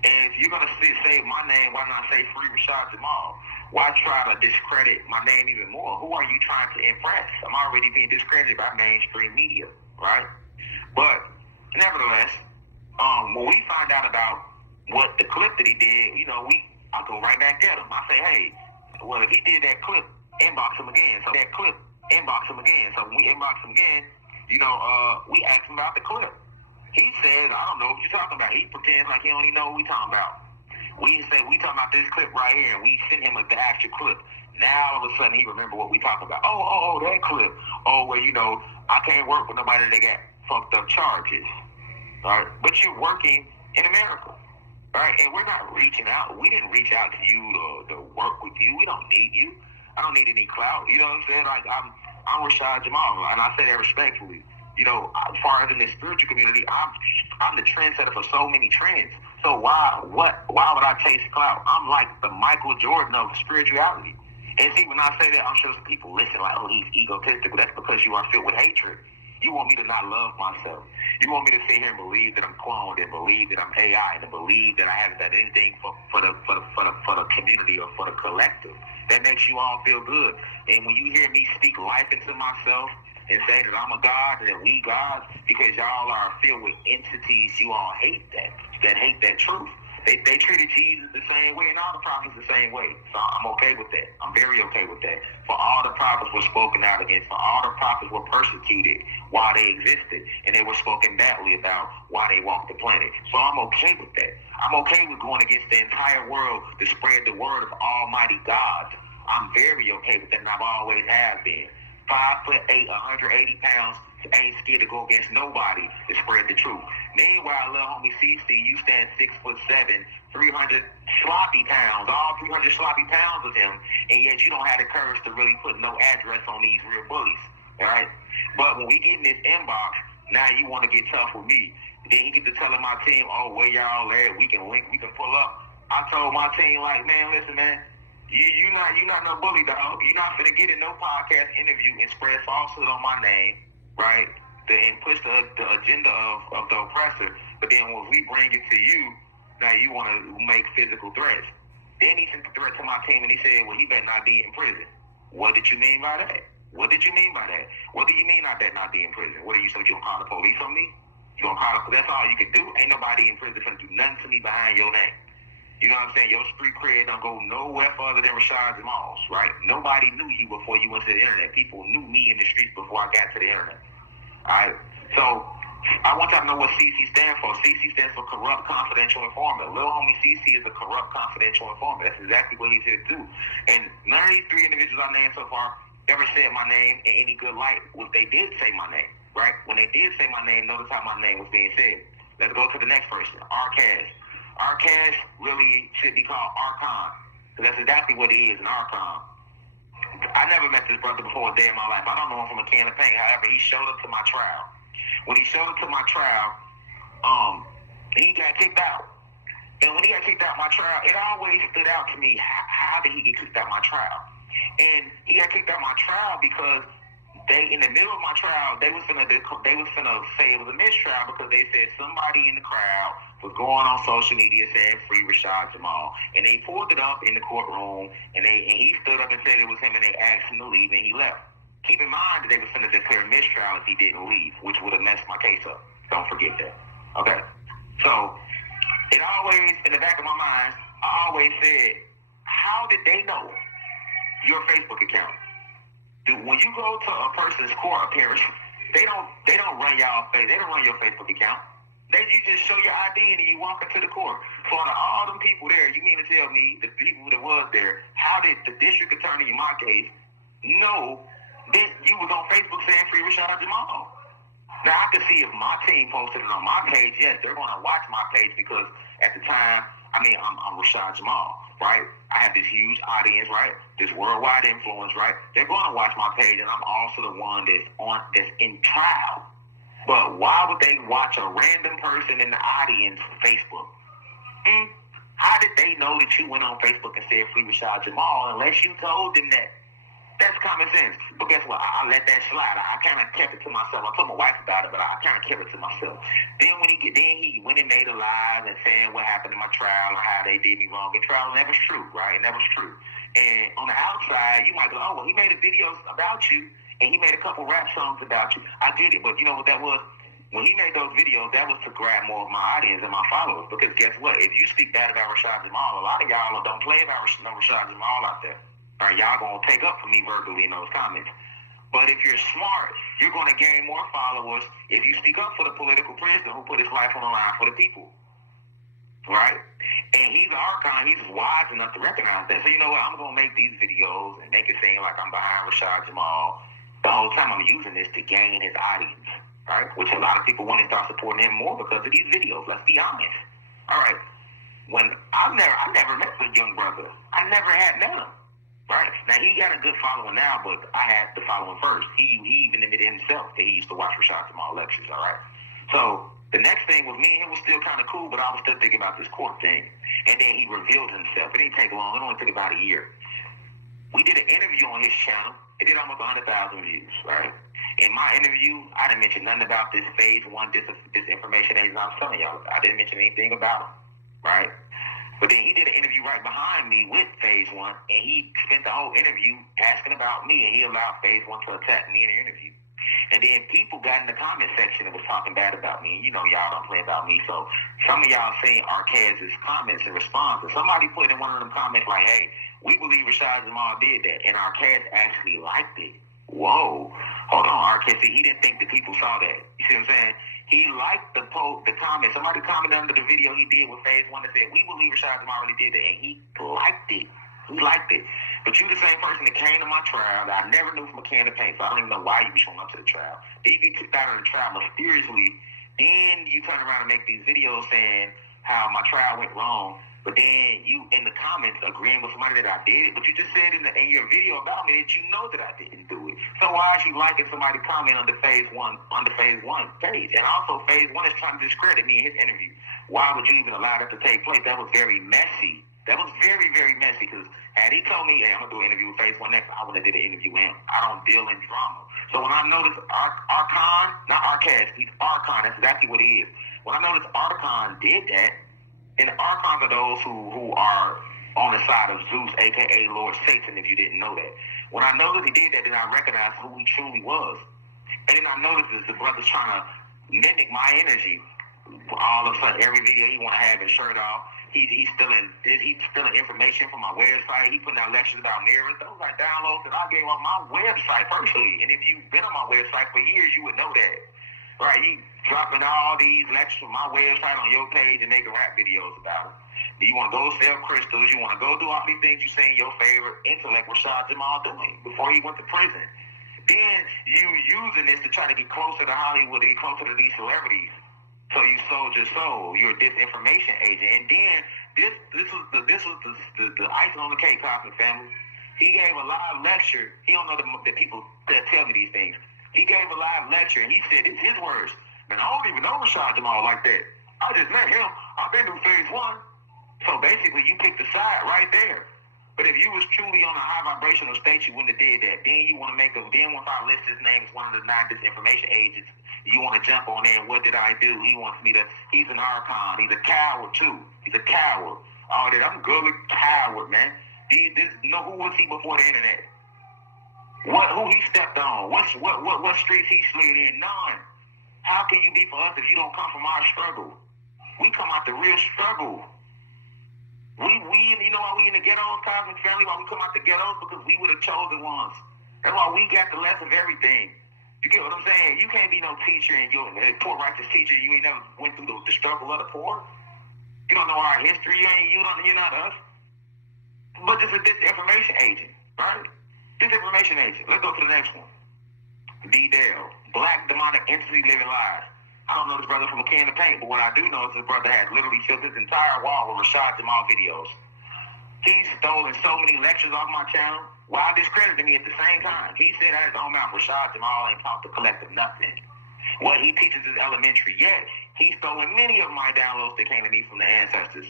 And if you're gonna say my name, why not say free Rashad Jamal? Why try to discredit my name even more? Who are you trying to impress? I'm already being discredited by mainstream media, right? But nevertheless, when we find out about what the clip that he did, you know, I go right back at him. I say, hey, well, if he did that clip, inbox him again. So when we inbox him again, you know, we asked him about the clip. He says, I don't know what you're talking about. He pretends like he don't even know what we talking about. We say, we talking about this clip right here, and we sent him the actual clip. Now, all of a sudden, he remember what we talking about. Oh, that clip. Oh, well, you know, I can't work with nobody that got fucked up charges. All right? But you're working in America. Right, and we're not reaching out. We didn't reach out to you to work with you. We don't need you. I don't need any clout. You know what I'm saying? Like I'm Rashad Jamal, and I say that respectfully. You know, as far as in the spiritual community, I'm the trendsetter for so many trends. So why would I chase clout? I'm like the Michael Jordan of spirituality. And see, when I say that, I'm sure some people listen like, oh, he's egotistical. That's because you are filled with hatred. You want me to not love myself. You want me to sit here and believe that I'm cloned and believe that I'm AI and believe that I haven't done anything for the community or for the collective. That makes you all feel good. And when you hear me speak life into myself and say that I'm a God and that we gods, because y'all are filled with entities, you all hate that hate that truth. They treated Jesus the same way and all the prophets the same way. So I'm okay with that. I'm very okay with that. For all the prophets were spoken out against. For all the prophets were persecuted while they existed. And they were spoken badly about while they walked the planet. So I'm okay with that. I'm okay with going against the entire world to spread the word of Almighty God. I'm very okay with that, and I've always have been. 5'8", 180 pounds, ain't scared to go against nobody to spread the truth. Meanwhile, little homie CC, you stand 6'7", 300 sloppy pounds, all 300 sloppy pounds of him, and yet you don't have the courage to really put no address on these real bullies, all right? But when we get in this inbox, now you want to get tough with me. Then he get to telling my team, oh, where y'all at? We can link, we can pull up. I told my team, like, man, listen, man, you not no bully, dog. You're not finna get in no podcast interview and spread falsehood on my name, right? And push the agenda of the oppressor. But then when we bring it to you, now you want to make physical threats. Then he sent the threat to my team and he said, well, he better not be in prison. What did you mean by that? What did you mean by that? What do you mean I better not be in prison? What are you, so you gonna call the police on me? You gonna call the, that's all you can do. Ain't nobody in prison finna do nothing to me behind your name. You know what I'm saying? Your street cred don't go nowhere further than Rashad Jamal's, right? Nobody knew you before you went to the internet. People knew me in the streets before I got to the internet. All right? So I want y'all to know what CC stands for. CC stands for Corrupt Confidential Informant. Lil homie CC is a corrupt confidential informant. That's exactly what he's here to do. And none of these three individuals I named so far ever said my name in any good light. Well, they did say my name, right? When they did say my name, notice how my name was being said. Let's go to the next person, Arcash. Arcash really should be called Archon, because that's exactly what he is, an Archon. I never met this brother before a day in my life. I don't know him from a can of paint. However, he showed up to my trial. When he showed up to my trial, he got kicked out. And when he got kicked out my trial, it always stood out to me, how did he get kicked out my trial? And he got kicked out my trial because they, in the middle of my trial, they was finna say it was a mistrial because they said somebody in the crowd was going on social media saying free Rashad Jamal, and they pulled it up in the courtroom, and he stood up and said it was him, and they asked him to leave, and he left. Keep in mind that they was finna declare mistrial if he didn't leave, which would have messed my case up. Don't forget that. Okay, so it always in the back of my mind, I always said, how did they know your Facebook account. When you go to a person's court appearance, they don't run your Facebook account. You just show your ID and you walk into the court. So out of all them people there, you mean to tell me the people that was there, how did the district attorney in my case know that you was on Facebook saying free Rashad Jamal? Now I can see if my team posted it on my page, yes, they're gonna watch my page because at the time, I'm Rashad Jamal, right? I have this huge audience, right? This worldwide influence, right? They're gonna watch my page, and I'm also the one that's in trial. But why would they watch a random person in the audience on Facebook? How did they know that you went on Facebook and said free Rashad Jamal unless you told them that? That's common sense. But guess what? I let that slide. I kind of kept it to myself. I told my wife about it, but I kind of kept it to myself. Then he went and made a live and saying what happened in my trial and how they did me wrong. The trial never's true, right? It never's true. And on the outside, you might go, oh, well, he made a video about you and he made a couple rap songs about you. I get it, but you know what that was? When he made those videos, that was to grab more of my audience and my followers. Because guess what? If you speak bad about Rashad Jamal, a lot of y'all don't play about Rashad Jamal out there. All right, y'all gonna take up for me verbally in those comments. But if you're smart, you're gonna gain more followers if you speak up for the political prisoner who put his life on the line for the people. Right? And he's an archon, he's wise enough to recognize that. So you know what, I'm gonna make these videos and make it seem like I'm behind Rashad Jamal. The whole time I'm using this to gain his audience. Right? Which a lot of people want to start supporting him more because of these videos, let's be honest. All right. When I never met the young brother. I never had met him. Right. Now, he got a good following now, but I had to follow him first. He even admitted himself that he used to watch Rashad Jamal lectures, all right? So the next thing with me, it was still kind of cool, but I was still thinking about this court thing. And then he revealed himself. It didn't take long. It only took about a year. We did an interview on his channel. It did almost 100,000 views, right? In my interview, I didn't mention nothing about this phase one disinformation agent I was telling y'all. I didn't mention anything about him, right? But then he did an interview right behind me with Phase One, and he spent the whole interview asking about me, and he allowed Phase One to attack me in the interview. And then people got in the comment section and was talking bad about me. And you know y'all don't play about me, so some of y'all seen Arquez's comments and responses. Somebody put in one of them comments like, hey, we believe Rashad Jamal did that, and Arquez actually liked it. Whoa. Hold on, Arquez. He didn't think that people saw that. You see what I'm saying? He liked the comment. Somebody commented under the video he did with Phase One that said, we believe Rashad Jamal already did that, and he liked it. He liked it. But you the same person that came to my trial that I never knew from a can of paint, so I don't even know why you be showing up to the trial. Then you get kicked out of the trial mysteriously. Then you turn around and make these videos saying how my trial went wrong. But then you in the comments agreeing with somebody that I did it. But you just said in your video about me that you know that I didn't do it. So why is you liking somebody comment on the Phase One page? And also Phase One is trying to discredit me in his interview. Why would you even allow that to take place? That was very messy. That was very, very messy because had he told me, hey, I'm going to do an interview with Phase One next, I would have did an interview with him. I don't deal in drama. So when I noticed Archon, not Arquez, he's Archon, that's exactly what he is. When I noticed Archon did that, and the Archons are those who are on the side of Zeus, a.k.a. Lord Satan, if you didn't know that. When I noticed he did that, then I recognized who he truly was. And then I noticed is the brother's trying to mimic my energy. All of a sudden, every video he want to have his shirt off. He's stealing information from my website. He putting out lectures about mirrors. Those are downloads that I gave on my website personally. And if you've been on my website for years, you would know that. Right, you dropping all these lectures from my website on your page and making rap videos about it. Do you want to go sell crystals? You want to go do all these things you say in your favorite intellect Rashad Jamal doing before he went to prison. Then you using this to try to get closer to Hollywood, to get closer to these celebrities. So you sold your soul. You're a disinformation agent. And then this was the icing on the cake, Cosmic family. He gave a live lecture. He don't know the people that tell me these things. He gave a live lecture, and he said, it's his words, man, I don't even know Rashad Jamal like that. I just met him. I've been through Phase One. So basically, you picked a side right there. But if you was truly on a high vibrational state, you wouldn't have did that. Then you want to then once I list his name as one of the 9 disinformation agents, you want to jump on there and what did I do? He wants me to, he's an Archon. He's a coward, too. He's a coward. All that, I'm good with coward, man. Who was he before the internet? Who he stepped on? What streets he slid in? None. How can you be for us if you don't come from our struggle? We come out the real struggle. You know why we in the ghettos, Cosmic Family? Why we come out the ghettos? Because we were the chosen ones. That's why we got the less of everything. You get what I'm saying? You can't be no teacher and you're a poor righteous teacher. You ain't never went through the struggle of the poor. You don't know our history. You're not us. But just a disinformation agent, right? Disinformation agent. Let's go to the next one. D-Dale, Black Demonic Entity Living Lies. I don't know this brother from a can of paint, but what I do know is this brother has literally filled his entire wall with Rashad Jamal videos. He's stolen so many lectures off my channel while discrediting me at the same time. He said at his own mouth, Rashad Jamal ain't taught the collective nothing. What he teaches is elementary. Yet, he's stolen many of my downloads that came to me from the ancestors,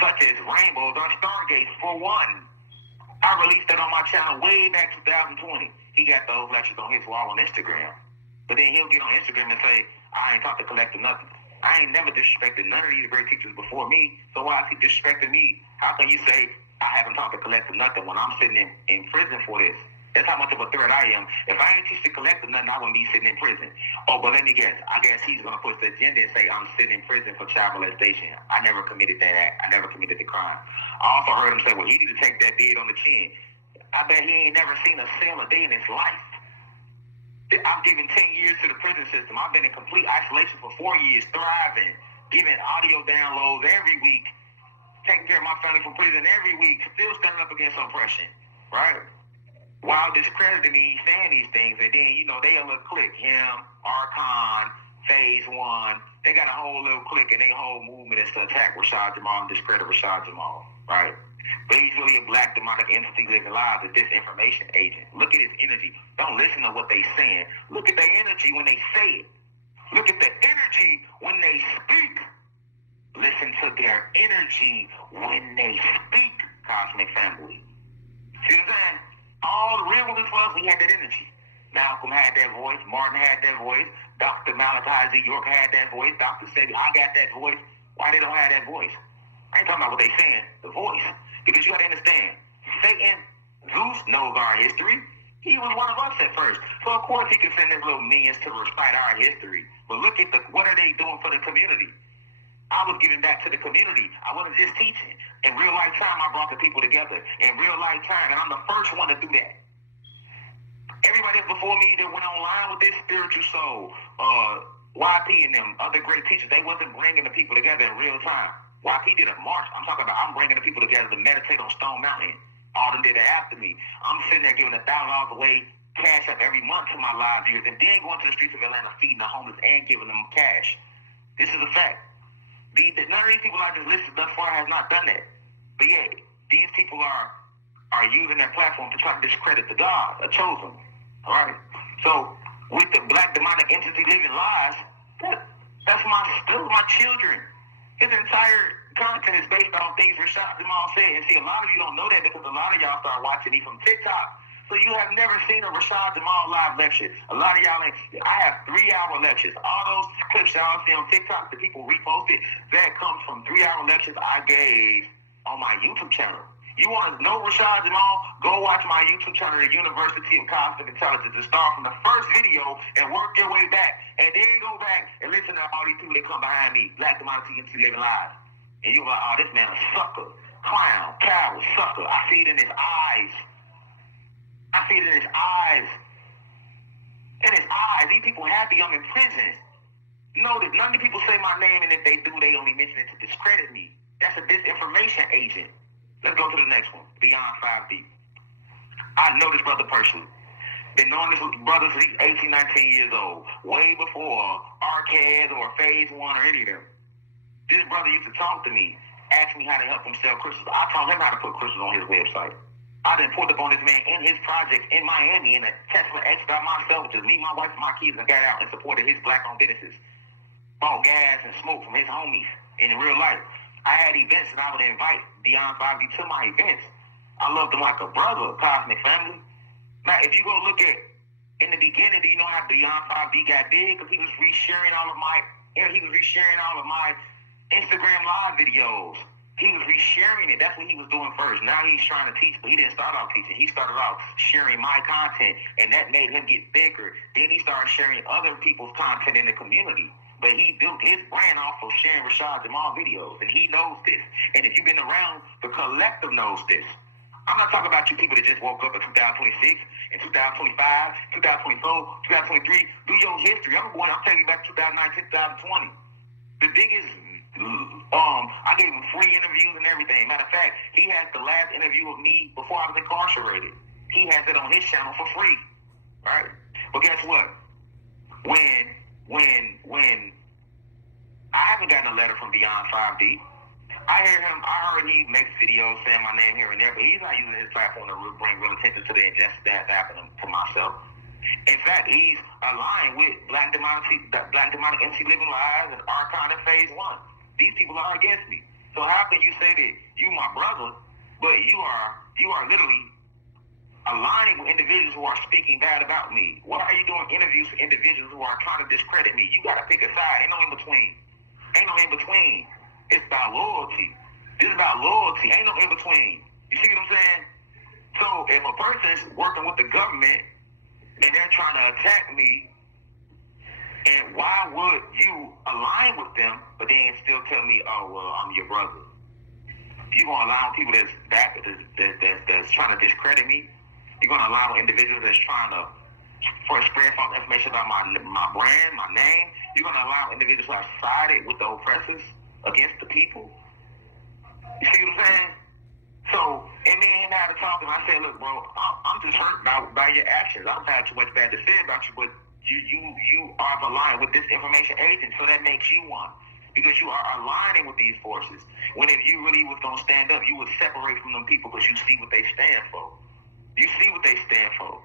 such as Rainbows on Stargates, for one. I released that on my channel way back 2020. He got those lectures on his wall on Instagram. But then he'll get on Instagram and say, I ain't taught the collective nothing. I ain't never disrespected none of these great teachers before me, so why is he disrespecting me? How can you say I haven't taught the collective nothing when I'm sitting in prison for this? That's how much of a threat I am. If I ain't teach the collective nothing, I wouldn't be sitting in prison. Oh, but let me guess. I guess he's going to push the agenda and say I'm sitting in prison for child molestation. I never committed that act. I never committed the crime. I also heard him say, well, he need to take that bid on the chin. I bet he ain't never seen a cell a day in his life. I've given 10 years to the prison system. I've been in complete isolation for 4 years, thriving, giving audio downloads every week, taking care of my family from prison every week, still standing up against oppression, right? While discrediting me, saying these things, and then, they a little clique, him, Archon, Phase One, they got a whole little clique, and their whole movement is to attack Rashad Jamal and discredit Rashad Jamal, right? But he's really a black demonic entity living lives, a disinformation agent. Look at his energy. Don't listen to what they saying. Look at their energy when they say it. Look at the energy when they speak. Listen to their energy when they speak, Cosmic Family. See what I'm saying? All the real ones for us, we had that energy. Malcolm had that voice. Martin had that voice. Dr. Malachi Z. York had that voice. Dr. Sebi, I got that voice. Why they don't have that voice? I ain't talking about what they saying, the voice. Because you got to understand, Satan, Zeus knows our history. He was one of us at first. So, of course, he can send his little minions to recite our history. But look at what are they doing for the community? I was giving back to the community. I wasn't just teaching. In real life time, I brought the people together. In real life time, and I'm the first one to do that. Everybody before me that went online with this spiritual soul, YP and them, other great teachers, they wasn't bringing the people together in real time. YP did a march. I'm talking about I'm bringing the people together to meditate on Stone Mountain. All them did it after me. I'm sitting there giving $1,000 away, cash up every month to my live viewers, and then going to the streets of Atlanta feeding the homeless and giving them cash. This is a fact. None of these people I just listed thus far has not done that. But yeah, these people are using their platform to try to discredit the God, a chosen. All right. So with the black demonic entity living lies, that's my children. His entire content is based on things Rashad Jamal said. And see, a lot of you don't know that because a lot of y'all start watching me from TikTok. So you have never seen a Rashad Jamal live lecture. A lot of y'all I have 3-hour lectures. All those clips y'all see on TikTok that people reposted, that comes from 3-hour lectures I gave on my YouTube channel. You want to know Rashad Jamal? Go watch my YouTube channel, the University of Cosmic Intelligence, and start from the first video and work your way back. And then go back and listen to all these people that come behind me, Black Demonic Entity Living Live. And you're like, oh, this man a sucker, clown, coward, sucker. I see it in his eyes. I see it in his eyes. In his eyes. These people happy I'm in prison. Notice, none of the people say my name, and if they do, they only mention it to discredit me. That's a disinformation agent. Let's go to the next one. Beyond 5D. I know this brother personally. Been knowing this brother since he's 18, 19 years old. Way before Arcade or Phase One or any of them. This brother used to talk to me, ask me how to help him sell crystals. I taught him how to put crystals on his website. I done pulled up on this man in his projects in Miami in a Tesla X by myself, just me, my wife, and my kids, and got out and supported his black-owned businesses. Bought gas and smoke from his homies in real life. I had events and I would invite Beyond 5D to my events. I loved him like a brother, Cosmic Family. Now, if you go look at, in the beginning, do you know how Beyond 5D got big? Because he was resharing all of my Instagram live videos. He was resharing it. That's what he was doing first. Now he's trying to teach, but he didn't start off teaching. He started off sharing my content, and that made him get bigger. Then he started sharing other people's content in the community. But he built his brand off of sharing Rashad Jamal videos, and he knows this. And if you've been around, the collective knows this. I'm not talking about you people that just woke up in 2026, and 2025, 2024, 2023. Do your history. I'm telling you back to 2019, 2020. The biggest, I gave him free interviews and everything. Matter of fact, he has the last interview of me before I was incarcerated. He has it on his channel for free, right? But guess what? When I haven't gotten a letter from Beyond 5D. I heard he makes videos saying my name here and there, but he's not using his platform to bring real attention to the injustice that's happening to myself. In fact, he's aligned with Black Demonic MC Living Lives and Archon in Phase 1. These people are against me. So how can you say that you my brother, but you are literally aligning with individuals who are speaking bad about me? Why are you doing interviews with individuals who are trying to discredit me? You got to pick a side. Ain't no in between. It's about loyalty. This is about loyalty. Ain't no in between. You see what I'm saying? So if a person is working with the government and they're trying to attack me, and why would you align with them, but then still tell me, oh, well, I'm your brother? You're going to allow people that's trying to discredit me? You're going to allow individuals that's trying to spread false information about my brand, my name? You're going to allow individuals who have sided with the oppressors against the people? You see what I'm saying? So, and me and him had a talk, and I said, look, bro, I'm just hurt by your actions. I don't have too much bad to say about you, but you are aligned with this information agent, so that makes you one. Because you are aligning with these forces. When if you really was going to stand up, you would separate from them people because you see what they stand for. You see what they stand for.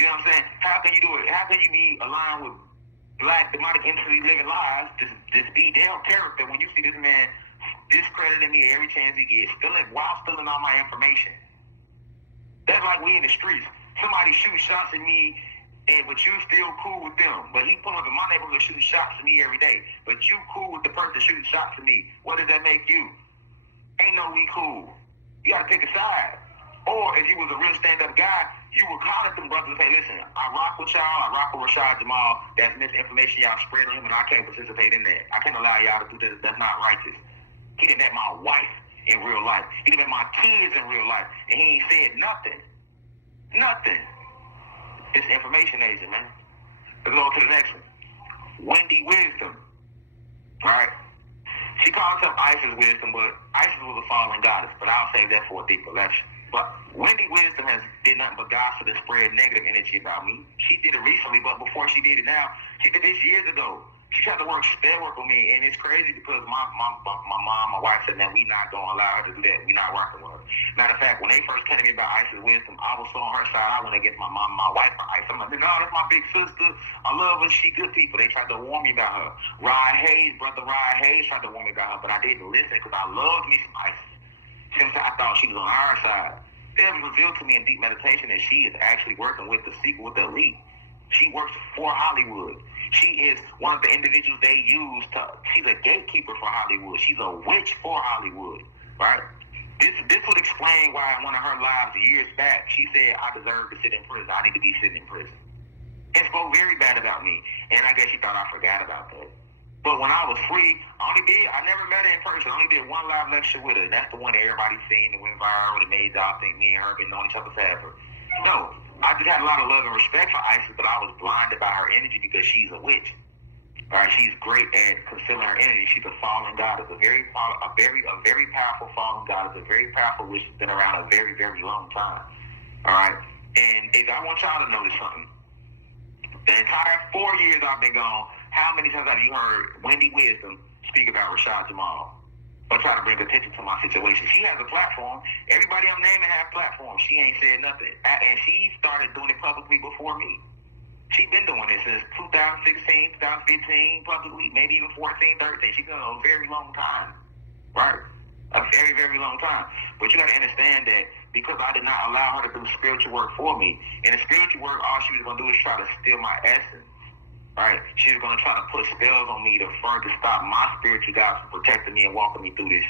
You know what I'm saying? How can you do it? How can you be aligned with Black Demonic Entity Living Lives, this be damn character, when you see this man discrediting me every chance he gets, while stealing all my information? That's like we in the streets. Somebody shoots shots at me, but you still cool with them. But he pull up in my neighborhood shooting shots at me every day. But you cool with the person shooting shots at me. What does that make you? Ain't no we cool. You gotta pick a side. Or if you was a real stand-up guy, you would call at them brothers and say, listen, I rock with y'all, I rock with Rashad Jamal, that's misinformation y'all spread on him, and I can't participate in that. I can't allow y'all to do that. That's not righteous. He done met my wife in real life. He done met my kids in real life, and he ain't said nothing. Nothing. It's information agent, man. Let's go to the next one. Wendy Wisdom. All right? She calls herself Isis Wisdom, but Isis was a fallen goddess, but I'll save that for a deeper lecture. But Wendy Wisdom has did nothing but gossip and spread negative energy about me. She did it recently, but before she did it now, she did this years ago. She tried to spell work on me, and it's crazy because my mom, my wife said, man, we not going to allow her to do that. We not working with her. Matter of fact, when they first came to me about Isis Wisdom, I was so on her side, I went against my mom, my wife, for Isis. I'm like, no, that's my big sister. I love her. She good people. They tried to warn me about her. Brother Rod Hayes tried to warn me about her, but I didn't listen because I loved me some Isis. Since I thought she was on our side. It was revealed to me in deep meditation that she is actually working with the elite. She works for Hollywood. She is one of the individuals they use she's a gatekeeper for Hollywood. She's a witch for Hollywood, right? This would explain why in one of her lives years back, she said, I deserve to sit in prison. I need to be sitting in prison. And spoke very bad about me. And I guess she thought I forgot about that. But when I was free, I never met her in person. I only did one live lecture with her. That's the one that everybody seen that went viral, that made y'all think me and her been knowing each other forever. No, I just had a lot of love and respect for Isis, but I was blinded by her energy because she's a witch. All right, she's great at concealing her energy. She's a fallen goddess, a very powerful fallen goddess, a very powerful witch that's been around a very, very long time. All right, and if I want y'all to notice something, the entire 4 years I've been gone, how many times have you heard Wendy Wisdom speak about Rashad Jamal or try to bring attention to my situation? She has a platform. Everybody I'm naming has platforms. She ain't said nothing. And she started doing it publicly before me. She been doing it since 2016, 2015, publicly, maybe even 14, 13. She's been a very long time, right? A very, very long time. But you got to understand that because I did not allow her to do spiritual work for me, and the spiritual work, all she was going to do is try to steal my essence. Right? She was going to try to put spells on me to further stop my spiritual God from protecting me and walking me through this.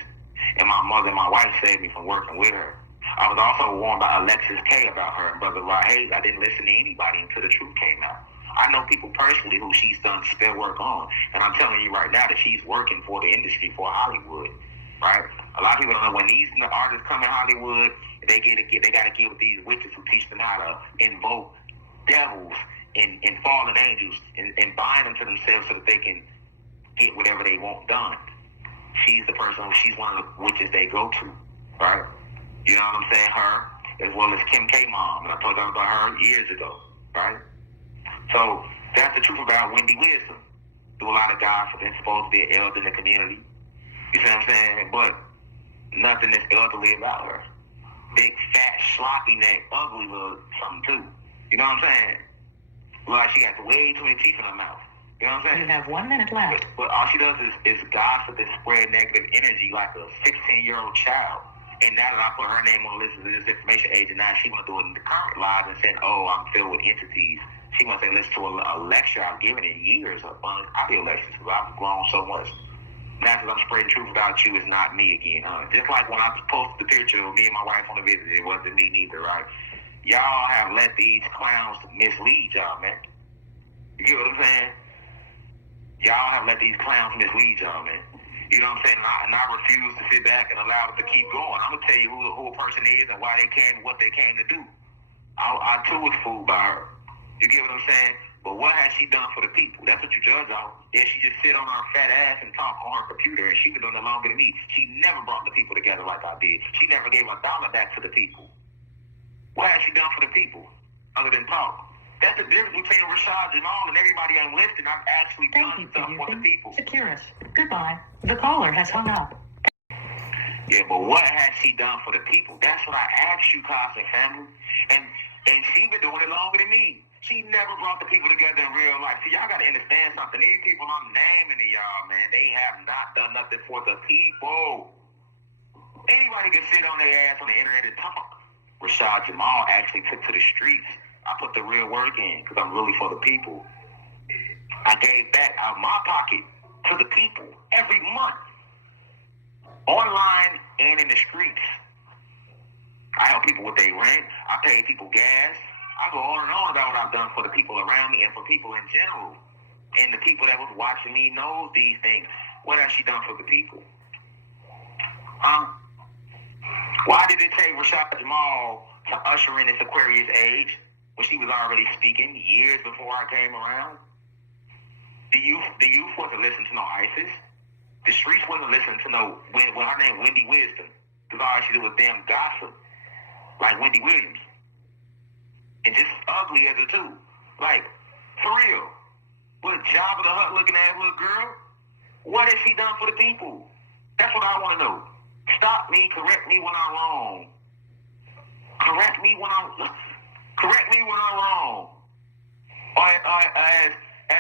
And my mother and my wife saved me from working with her. I was also warned by Alexis K about her and Brother Rod Hayes. I didn't listen to anybody until the truth came out. I know people personally who she's done spell work on, and I'm telling you right now that she's working for the industry, for Hollywood, right? A lot of people don't know when these artists come in Hollywood, they got to get with these witches who teach them how to invoke devils and fallen angels and bind them to themselves so that they can get whatever they want done. She's the person. She's one of the witches they go to, right? You know what I'm saying? Her, as well as Kim K. Mom, and I told you about her years ago, right? So that's the truth about Wendy Wisdom. Do a lot of gossip and supposed to be an elder in the community. You see what I'm saying? But nothing is elderly about her. Big, fat, sloppy neck, ugly little something too. You know what I'm saying? Like she got way too many teeth in her mouth. You know what I'm saying? You have 1 minute left. But all she does is gossip and spread negative energy like a 16-year-old child. And now that I put her name on the list of this information agent, now she want to do it in the current live and saying, oh, I'm filled with entities. She want to say, listen to a lecture I've given in years. I feel lectures because I've grown so much. Now that I'm spreading truth about you, it's not me again, huh? Just like when I posted the picture of me and my wife on the visit, it wasn't me neither, right? Y'all have let these clowns mislead y'all, man. You get what I'm saying? Y'all have let these clowns mislead y'all, man. You know what I'm saying? And I refuse to sit back and allow it to keep going. I'm going to tell you who a person is and why they came, what they came to do. I too was fooled by her. You get what I'm saying? But what has she done for the people? That's what you judge on. Yeah, she just sit on her fat ass and talk on her computer, and she been doing it longer than me. She never brought the people together like I did. She never gave $1 back to the people. What has she done for the people other than talk? That's the difference between Rashad Jamal and everybody I'm listing. I've actually Thank done you stuff for the people. Securus. Goodbye. The caller has hung up. Yeah, but what has she done for the people? That's what I asked you, Cosmic family. And she been doing it longer than me. She never brought the people together in real life. See, y'all got to understand something. These people I'm naming to y'all, man, they have not done nothing for the people. Anybody can sit on their ass on the internet and talk. Rashad Jamal actually took to the streets. I put the real work in because I'm really for the people. I gave back out of my pocket to the people every month. Online and in the streets. I help people with their rent. I pay people gas. I go on and on about what I've done for the people around me and for people in general. And the people that was watching me knows these things. What has she done for the people? Why did it take Rashad Jamal to usher in this Aquarius age when she was already speaking years before I came around? The youth wasn't listening to no ISIS. The streets wasn't listening to no, when her name Wendy Wisdom. Because all she did was damn gossip. Like Wendy Williams. And just ugly as her too. Like, for real. What, Jabba the Hutt looking ass little girl? What has she done for the people? That's what I want to know. Stop me, correct me when I'm wrong. Correct me when I'm wrong. Or as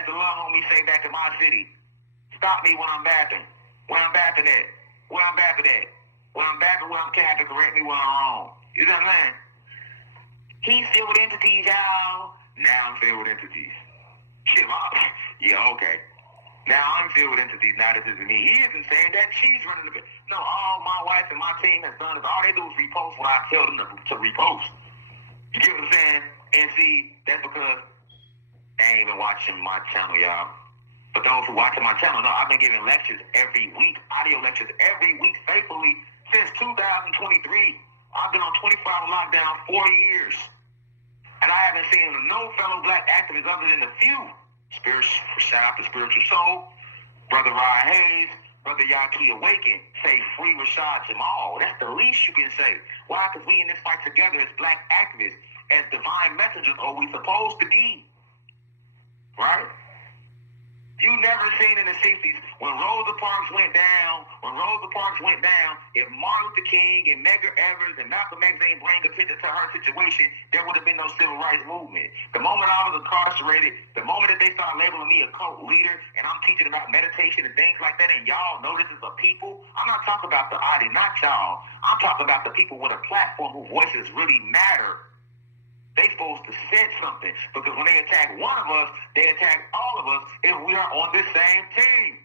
the little homie say back in my city, stop me when I'm bapping. When I'm bapping at. When I'm bapping at. When I'm bapping when I'm capping, correct me when I'm wrong. You know what I'm saying? He's filled with entities, y'all. Now I'm filled with entities. Shit, yeah, okay. Now I'm filled with entities. Now this isn't me. He isn't saying that. She's running the bit. No, all my wife and my team has done is all they do is repost what I tell them to repost. You get what I'm saying? And see, that's because they ain't even watching my channel, y'all. But those who watching my channel know I've been giving lectures every week, audio lectures every week faithfully since 2023. I've been on 24-hour lockdown 4 years. And I haven't seen no fellow black activists other than a few. Shout out to Spiritual Soul, Brother Rod Hayes, Brother Yaki Awaken, say free Rashad Jamal. That's the least you can say. Why? Because we in this fight together as black activists, as divine messengers, are we supposed to be. Right? You never seen in the 60s when Rosa Parks went down, if Martin Luther King and Medgar Evers and Malcolm X ain't bring attention to her situation, there would have been no civil rights movement. The moment I was incarcerated, the moment that they started labeling me a cult leader and I'm teaching about meditation and things like that, and y'all know this is a people, I'm not talking about the audience, not y'all. I'm talking about the people with a platform whose voices really matter. They supposed to sense something because when they attack one of us, they attack all of us if we are on this same team.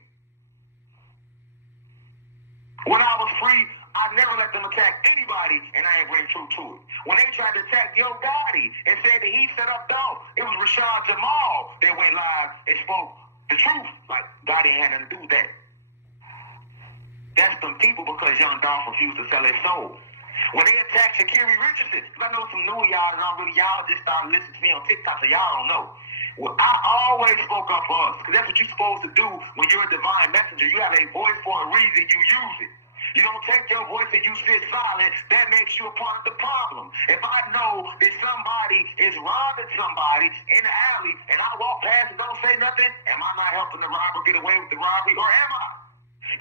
When I was free I never let them attack anybody, and I ain't bring truth to it. When they tried to attack Yo Gotti and said that he set up Dolph, it was Rashad Jamal that went live and spoke the truth. Like, Gotti ain't had nothing to do with that. That's them people because Young Dolph refused to sell his soul. When they attacked Sha'Carri Richardson, because I know some new y'all that don't really, y'all just started listening to me on TikTok, so y'all don't know. Well, I always spoke up for us, because that's what you're supposed to do when you're a divine messenger. You have a voice for a reason, you use it. You don't take your voice and you sit silent. That makes you a part of the problem. If I know that somebody is robbing somebody in the alley and I walk past and don't say nothing, am I not helping the robber get away with the robbery, or am I?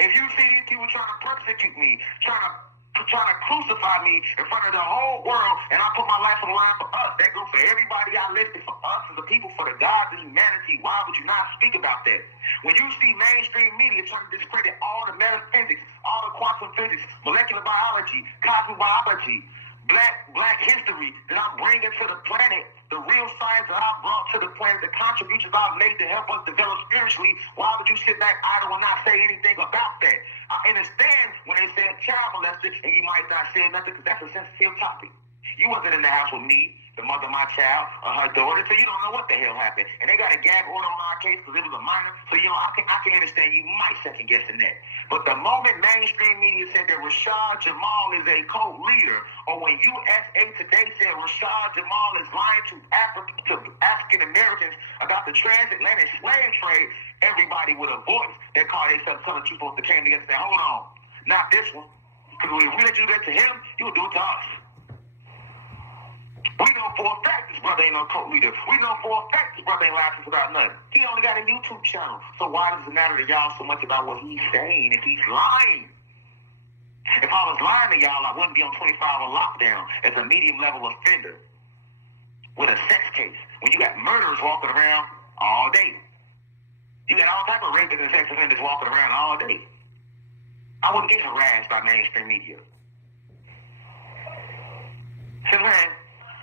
If you see these people trying to persecute me, trying to crucify me in front of the whole world, and I put my life on the line for us, that goes for everybody I listed, for us as the people, for the gods and humanity, why would you not speak about that? When you see mainstream media trying to discredit all the metaphysics, all the quantum physics, molecular biology, cosmic biology, black history that I'm bringing to the planet, the real science that I brought to the planet, the contributions I've made to help us develop spiritually, why would you sit back idle and not say anything about that? I understand when they said child molested and you might not say nothing because that's a sensitive topic. You wasn't in the house with me, the mother of my child, or her daughter, so you don't know what the hell happened. And they got a gag order on our case because it was a minor, so I can understand you might second guess in that. But the moment mainstream media said that Rashad Jamal is a cult leader, or when USA Today said Rashad Jamal is lying to African Americans about the transatlantic slave trade, everybody with a voice that called themselves telling the truth supposed to came together and said, hold on, not this one. Because if we let you do that to him, you'll do it to us. We know for a fact this brother ain't no cult leader. We know for a fact this brother ain't lying about nothing. He only got a YouTube channel. So why does it matter to y'all so much about what he's saying if he's lying? If I was lying to y'all, I wouldn't be on 25-hour lockdown as a medium level offender with a sex case. When you got murderers walking around all day. You got all type of rapists and sex offenders walking around all day. I wouldn't get harassed by mainstream media. So man,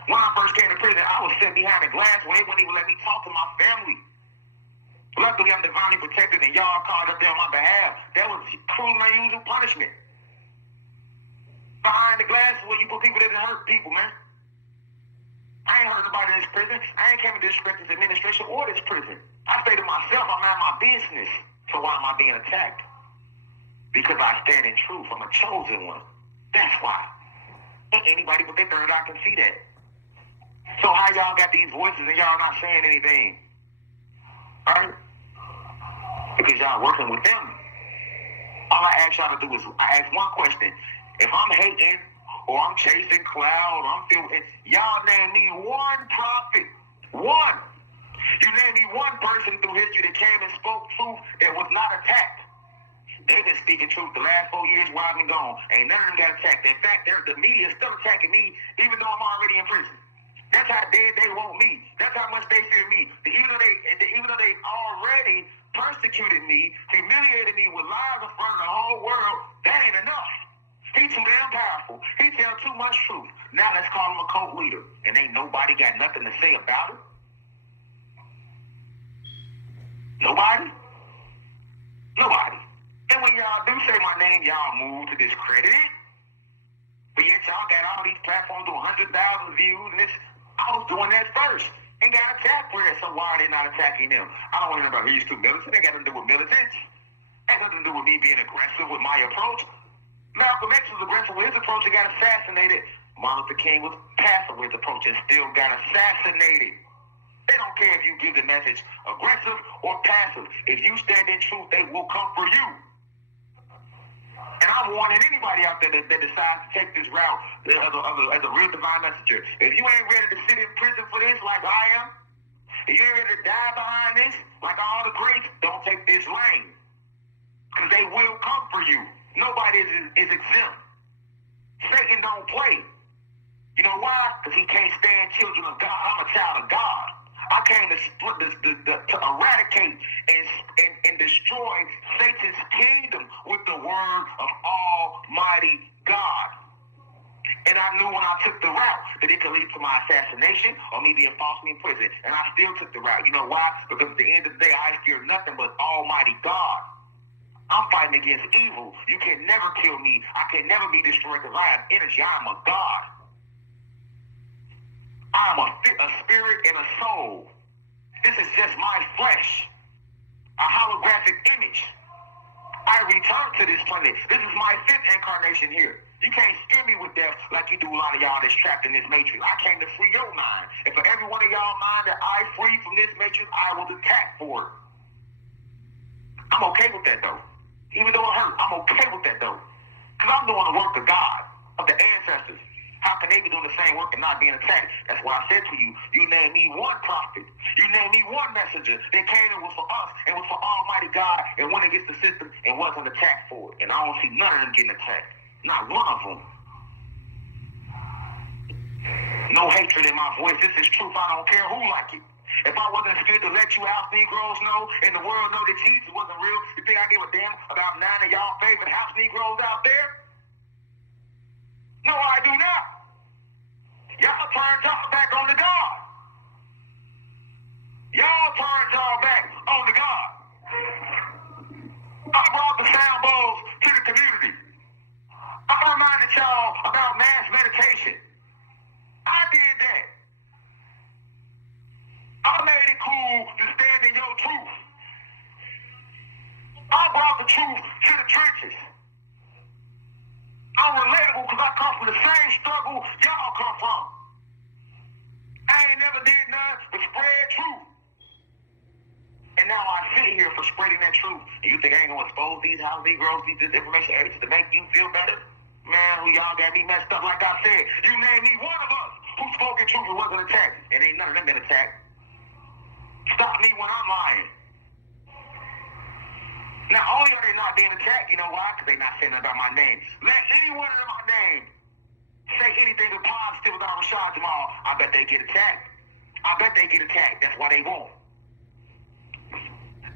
when I first came to prison, I was sitting behind the glass when they wouldn't even let me talk to my family. Luckily, I'm divinely protected and y'all called up there on my behalf. That was cruel and unusual punishment. Behind the glass is where you put people that hurt people, man. I ain't hurt nobody in this prison. I ain't came to disrespect this administration or this prison. I say to myself, I'm out of my business. So why am I being attacked? Because I stand in truth. I'm a chosen one. That's why. Ain't anybody but their third eye can see that. So how y'all got these voices and y'all not saying anything? Right? Because y'all working with them. All I ask y'all to do is, I ask one question. If I'm hating, or I'm chasing cloud, or I'm feeling, y'all name me one prophet. One. You name me one person through history that came and spoke truth that was not attacked. They've been speaking truth the last 4 years while I've been gone. Ain't none of them got attacked. In fact, the media is still attacking me, even though I'm already in prison. That's how dead they want me. That's how much they fear me. Even though they already persecuted me, humiliated me with lies in front of the whole world, that ain't enough. He's too damn powerful. He tells too much truth. Now let's call him a cult leader. And ain't nobody got nothing to say about it. Nobody? Nobody. And when y'all do say my name, y'all move to discredit it. But yet y'all got all these platforms doing 100,000 views and this. I was doing that first and got attacked for it. So why are they not attacking them? I don't want to know about these two militants. They got nothing to do with militants. That has nothing to do with me being aggressive with my approach. Malcolm X was aggressive with his approach and got assassinated. Martin Luther King was passive with his approach and still got assassinated. They don't care if you give the message aggressive or passive. If you stand in truth, they will come for you. And I'm warning anybody out there that decides to take this route as a real divine messenger. If you ain't ready to sit in prison for this like I am, if you ain't ready to die behind this like all the greats, don't take this lane. Because they will come for you. Nobody is exempt. Satan don't play. You know why? Because he can't stand children of God. I'm a child of God. I came to split to eradicate and destroy Satan's kingdom with the word of Almighty God. And I knew when I took the route that it could lead to my assassination or me being falsely in prison. And I still took the route. You know why? Because at the end of the day, I fear nothing but Almighty God. I'm fighting against evil. You can never kill me. I can never be destroyed because I am energy. I am a God. I am a spirit and a soul. This is just my flesh, a holographic image. I return to this planet. This is my 5th incarnation here. You can't scare me with death like you do a lot of y'all that's trapped in this matrix. I came to free your mind. And for every one of y'all mind that I free from this matrix, I will attack for it. I'm okay with that though. Even though it hurt, I'm okay with that though. Because I'm doing the work of God, of the ancestors. How can they be doing the same work and not being attacked? That's why I said to you, you name me one prophet. You name me one messenger that came and was for us and was for Almighty God and went against the system and wasn't attacked for it. And I don't see none of them getting attacked. Not one of them. No hatred in my voice. This is truth. I don't care who like it. If I wasn't scared to let you house Negroes know and the world know that Jesus wasn't real, you think I give a damn about 9 of y'all favorite house Negroes out there? No, I do not. Y'all turned y'all back on the God. Y'all turned y'all back on the God. I brought the sound bowls to the community. I reminded y'all about mass meditation. I did that. I made it cool to stand in your truth. I brought the truth to the trenches. I'm relatable because I come from the same struggle y'all come from. I ain't never did none but spread truth. And now I sit here for spreading that truth. And you think I ain't gonna expose these house Negroes, these information areas to make you feel better? Man, who y'all got me messed up like I said. You name me one of us who spoke in truth and wasn't attacked. And ain't none of them been attacked. Stop me when I'm lying. Not only are they not being attacked, you know why? Because they not saying about my name. Let anyone in my name say anything positive about Rashad Jamal, I bet they get attacked. I bet they get attacked. That's why they won't.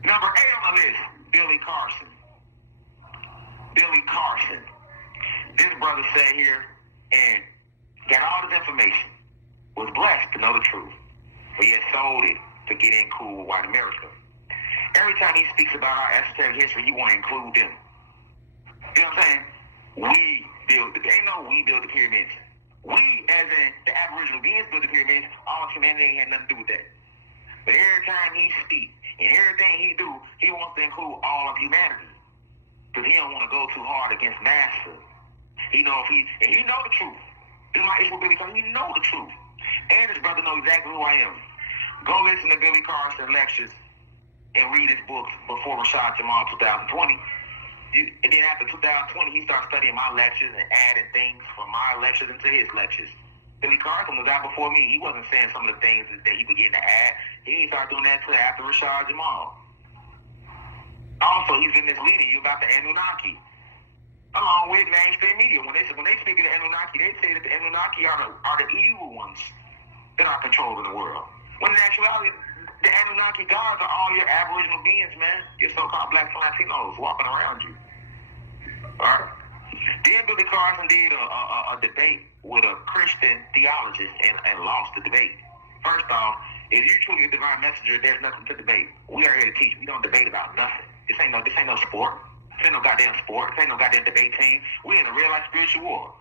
Number 8 on the list, Billy Carson. Billy Carson. This brother sat here and got all this information, was blessed to know the truth, but yet sold it to get in cool with white America. Every time he speaks about our esoteric history, he want to include them. You know what I'm saying? They know we built the pyramids. We, as in the Aboriginal beings, built the pyramids. All humanity ain't had nothing to do with that. But every time he speaks and everything he do, he wants to include all of humanity. Because he don't want to go too hard against master. He know he know the truth. This is my issue with Billy Carson. He know the truth. And his brother know exactly who I am. Go listen to Billy Carson lectures and read his books before Rashad Jamal 2020. And then after 2020, he started studying my lectures and adding things from my lectures into his lectures. Billy Carson was out before me. He wasn't saying some of the things that he began to add. He didn't start doing that until after Rashad Jamal. Also, he's been misleading you about the Anunnaki, along with mainstream media. When they speak of the Anunnaki, they say that the Anunnaki are the evil ones that are controlling the world. When in actuality, the Anunnaki gods are all your Aboriginal beings, man. Your so-called black Latinos walking around you. All right? Then Billy Carson did a debate with a Christian theologist and lost the debate. First off, if you're truly a divine messenger, there's nothing to debate. We are here to teach. We don't debate about nothing. This ain't no sport. This ain't no goddamn sport. This ain't no goddamn debate team. We in a real life spiritual war.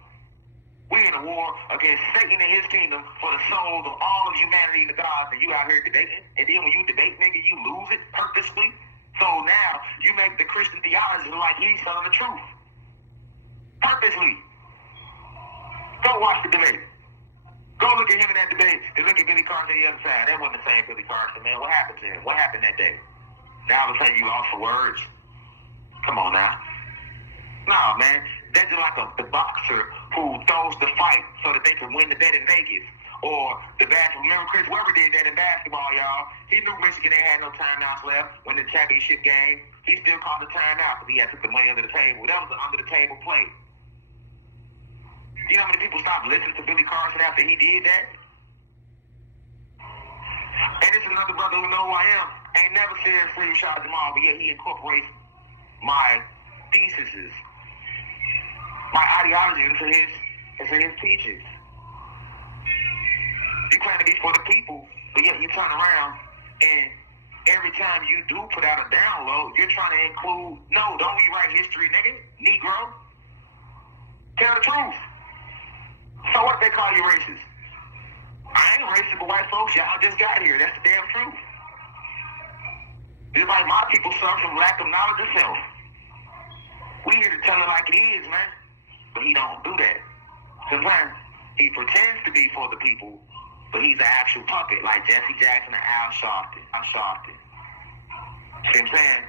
We in a war against Satan and his kingdom for the souls of all of humanity and the gods, and you out here debating. And then when you debate, nigga, you lose it purposely. So now you make the Christian theology look like he's telling the truth. Purposely. Go watch the debate. Go look at him in that debate and look at Billy Carson on the other side. That wasn't the same Billy Carson, man. What happened to him? What happened that day? Now all of a sudden you lost for words? Come on now. No, man. That's just like the boxer who throws the fight so that they can win the bet in Vegas. Or the basketball. Remember Chris Webber did that in basketball, y'all. He knew Michigan ain't had no timeouts left when the championship game. He still called the timeout because he had took the money under the table. That was an under-the-table play. You know how many people stopped listening to Billy Carson after he did that? And this is another brother who know who I am. Ain't never said free Rashad Jamal, but yet he incorporates my theses, my ideology into his teachings. You claim to be for the people, but yet you turn around and every time you do put out a download, you're trying to include, no, don't rewrite history, nigga. Negro. Tell the truth. So what they call you racist? I ain't racist, but white folks, y'all just got here. That's the damn truth. Just like my people suffer from lack of knowledge of self. We here to tell it like it is, man. But he don't do that. Sometimes he pretends to be for the people, but he's an actual puppet, like Jesse Jackson and Al Sharpton. See what I'm saying?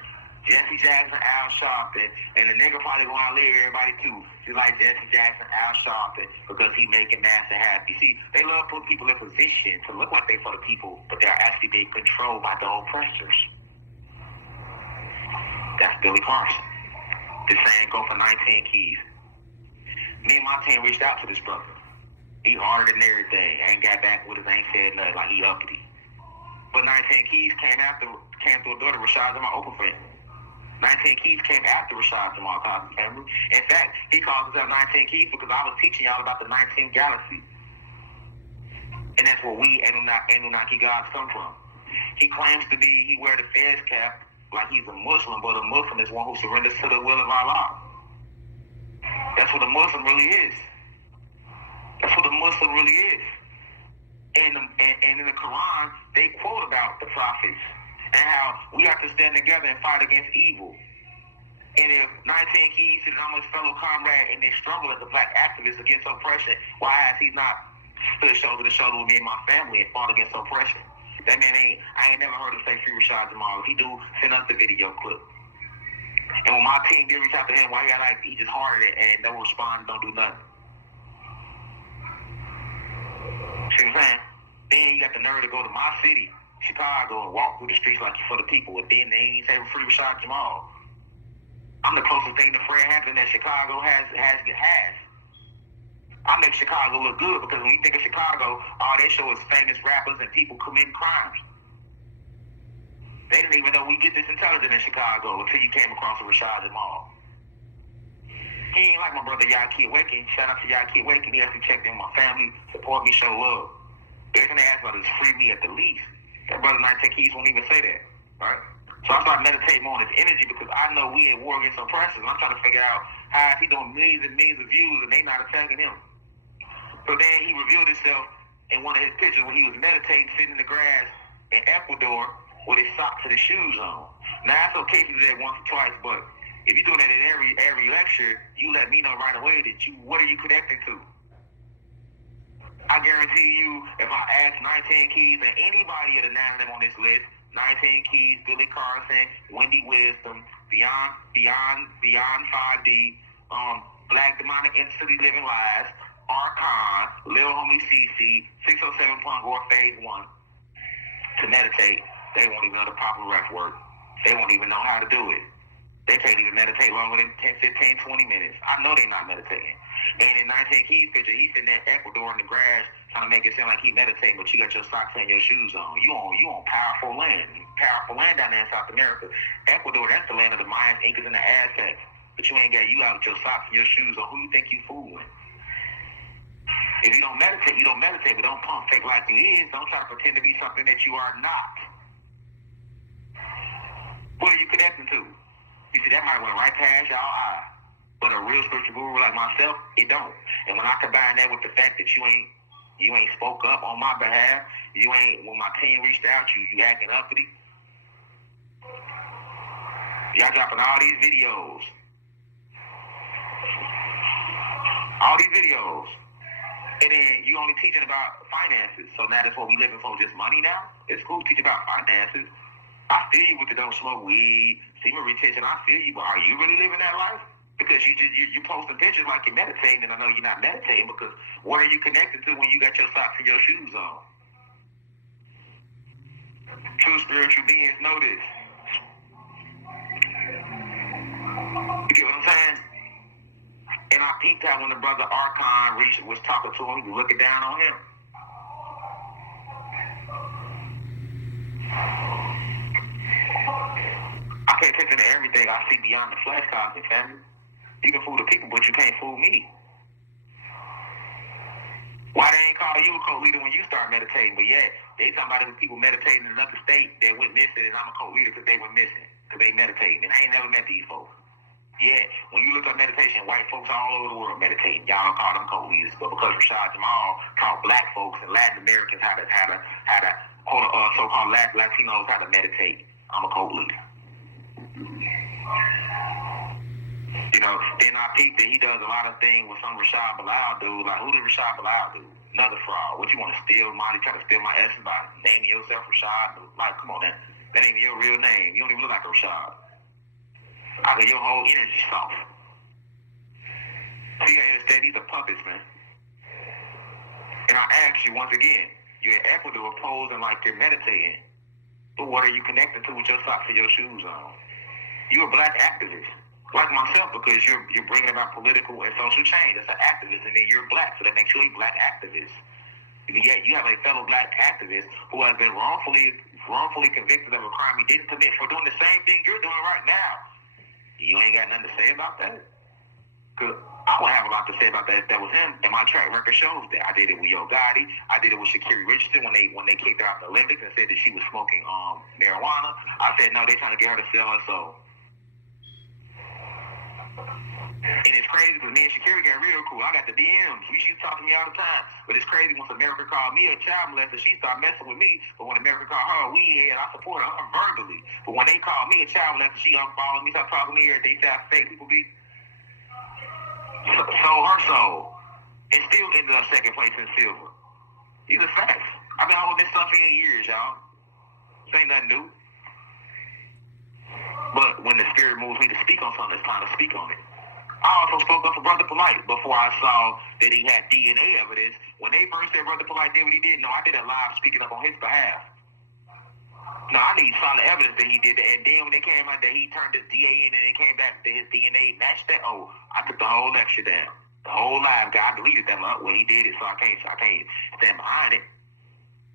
Jesse Jackson, Al Sharpton, and the nigga probably gonna outlive everybody too. Just like Jesse Jackson, Al Sharpton, because he making Master happy. See, they love putting people in position to look like they for the people, but they're actually being controlled by the oppressors. That's Billy Carson. The saying go for 19 keys. Me and my team reached out to this brother. He harder than everything. Ain't got back with us, ain't said nothing, like he uppity. But 19 keys came through a daughter, Rashad Jamal, open for him. 19 Keys came after Rashad Jamal Cosby's family. In fact, he calls himself 19 Keys because I was teaching y'all about the 19th galaxy. And that's where we Anunnaki gods come from. He claims to be, he wear the fez cap like he's a Muslim, but a Muslim is one who surrenders to the will of Allah. That's what a Muslim really is. That's what a Muslim really is. And in the Quran, they quote about the prophets and how we have to stand together and fight against evil. And if 19 Keys is I'm his fellow comrade in this struggle as a black activist against oppression, why has he not stood shoulder to shoulder with me and my family and fought against oppression? That man I ain't never heard him say free Rashad Jamal. If he do, send us the video clip. And when my team did reach out to him, why he just hearted it and don't respond, don't do nothing. See what I'm saying? Then you got the nerve to go to my city, Chicago, and walk through the streets like you for the people, and then they ain't say free Rashad Jamal. I'm the closest thing to Fred Hampton that Chicago has. I make Chicago look good because when you think of Chicago, all they show is famous rappers and people committing crimes. They didn't even know we get this intelligent in Chicago until you came across a Rashad Jamal. He ain't like my brother Yaki Awaken. Shout out to Yaki Awaken. He actually checked in my family, support me, show love. Everything they ask about is free me at the least. That brother 19 Keys won't even say that, right? So I started meditating more on his energy because I know we at war against oppressors. I'm trying to figure out how he doing millions and millions of views and they not attacking him. So then he revealed himself in one of his pictures when he was meditating, sitting in the grass in Ecuador with his socks and his shoes on. Now it's okay to do that once or twice, but if you're doing that in every lecture, you let me know right away that what are you connecting to? I guarantee you, if I ask 19 Keys and anybody of the 9 of them on this list, 19 Keys, Billy Carson, Wendy Wisdom, Beyond 5D, Black Demonic Entity Living Lies, Archon, Lil Homie CC, 607 Punk or Phase 1 to meditate, they won't even know the proper ref work. They won't even know how to do it. They can't even meditate longer than 10, 15, 20 minutes. I know they're not meditating. And in 19 Keys' picture, he's in that Ecuador in the grass trying to make it sound like he meditating, but you got your socks and your shoes on. You on powerful land. Powerful land down there in South America. Ecuador, that's the land of the Mayans, Incas, and the Aztecs. But you ain't got you out with your socks and your shoes on. Who you think you fooling? If you don't meditate, you don't meditate, but don't pump fake like you is. Don't try to pretend to be something that you are not. What are you connecting to? You see, that might went right past y'all eye. But a real spiritual guru like myself, it don't. And when I combine that with the fact that you ain't spoke up on my behalf, when my team reached out, you acting uppity. Y'all dropping all these videos. And then you only teaching about finances. So now that's what we living for, just money now? It's cool to teach about finances. I feel you with the don't smoke weed, semen retention. I feel you, but are you really living that life? Because you posting pictures like you're meditating, and I know you're not meditating because what are you connected to when you got your socks and your shoes on? True spiritual beings know this. You get what I'm saying? And I peeped out when the brother Archon was talking to him, he was looking down on him. I pay attention to everything I see beyond the flesh, Cosmic family. You can fool the people, but you can't fool me. Why they ain't call you a cult leader when you start meditating, but yet They talking about people meditating in another state that went missing, and I'm a cult leader because they went missing, because they meditating. And I ain't never met these folks. Yeah, when you look up meditation, white folks all over the world meditating. Y'all don't call them cult leaders, but because Rashad Jamal taught black folks and Latin Americans how to so-called Latinos how to meditate, I'm a cult leader. You know, then I peeped that he does a lot of things with some Rashad Bilal dude. Like, who did Rashad Bilal do? Another fraud. What, you want to steal money, try to steal my essence by naming yourself Rashad? Like, come on, that ain't even your real name. You don't even look like a Rashad. I got your whole energy soft. So you gotta understand, these are puppets, man. And I ask you once again, you're in Ecuador posing like you're meditating, but what are you connected to with your socks and your shoes on? You're a black activist, like myself, because you're bringing about political and social change. That's an activist, and then you're black, so that makes you a black activist. And yet you have a fellow black activist who has been wrongfully convicted of a crime he didn't commit for doing the same thing you're doing right now. You ain't got nothing to say about that? Cause I would have a lot to say about that if that was him, and my track record shows that. I did it with Yo Gotti. I did it with Sha'Carri Richardson when they kicked her out the Olympics and said that she was smoking marijuana. I said, no, they trying to get her to sell her soul. And it's crazy because me and Sha'Carri got real cool. I got the DMs. She used to talk to me all the time. But it's crazy once America called me a child molester, she started messing with me. But when America called her a weedhead, I support her verbally. But when they called me a child molester, she unfollowed me, started talking to me everything. They said I fake people be. Sold her soul. And still ended up second place in silver. These are facts. I've been holding this stuff in years, y'all. This ain't nothing new. But when the spirit moves me to speak on something, it's time to speak on it. I also spoke up for Brother Polite before I saw that he had DNA evidence. When they first said Brother Polite did what he did, no, I did a live speaking up on his behalf. No, I need solid evidence that he did that. And then when they came out that he turned his DA in and it came back that his DNA matched that, oh, I took the whole lecture down. The whole live guy, I deleted that when he did it, so I can't stand behind it.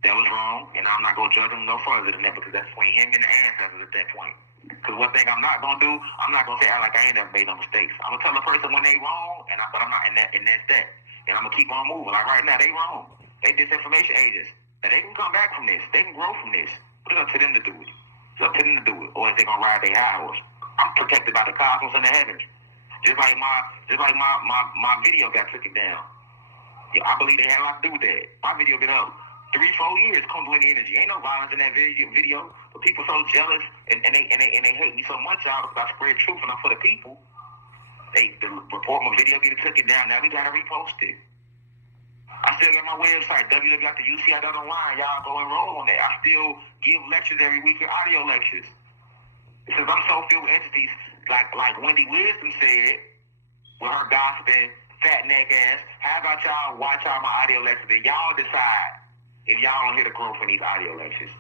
That was wrong, and I'm not gonna judge him no further than that because that's between him and the ancestors at that point. Because one thing I'm not gonna do, I'm not gonna say act like I ain't never made no mistakes. I'm gonna tell a person when they wrong, but I'm not, and that's that. And I'm gonna keep on moving. Like right now, they wrong. They disinformation agents. Now they can come back from this. They can grow from this. But it's up to them to do it. It's up to them to do it, or is they gonna ride their high horse? I'm protected by the cosmos and the heavens. Just like my video got taken down. Yeah, I believe they had a lot to do with that. My video been up 3-4 years, Kundalini energy. Ain't no violence in that video. But people so jealous and they hate me so much, y'all, because I spread truth and I'm for the people. They report my video, get it taken down. Now we gotta repost it. I still got my website, www.uci.online. Y'all go enroll on that. I still give lectures every week, audio lectures. Because I'm so filled with entities, like Wendy Wisdom said, with her gossiping, fat neck ass, how about y'all watch all my audio lectures and y'all decide if y'all don't hear the growth in these audio lectures.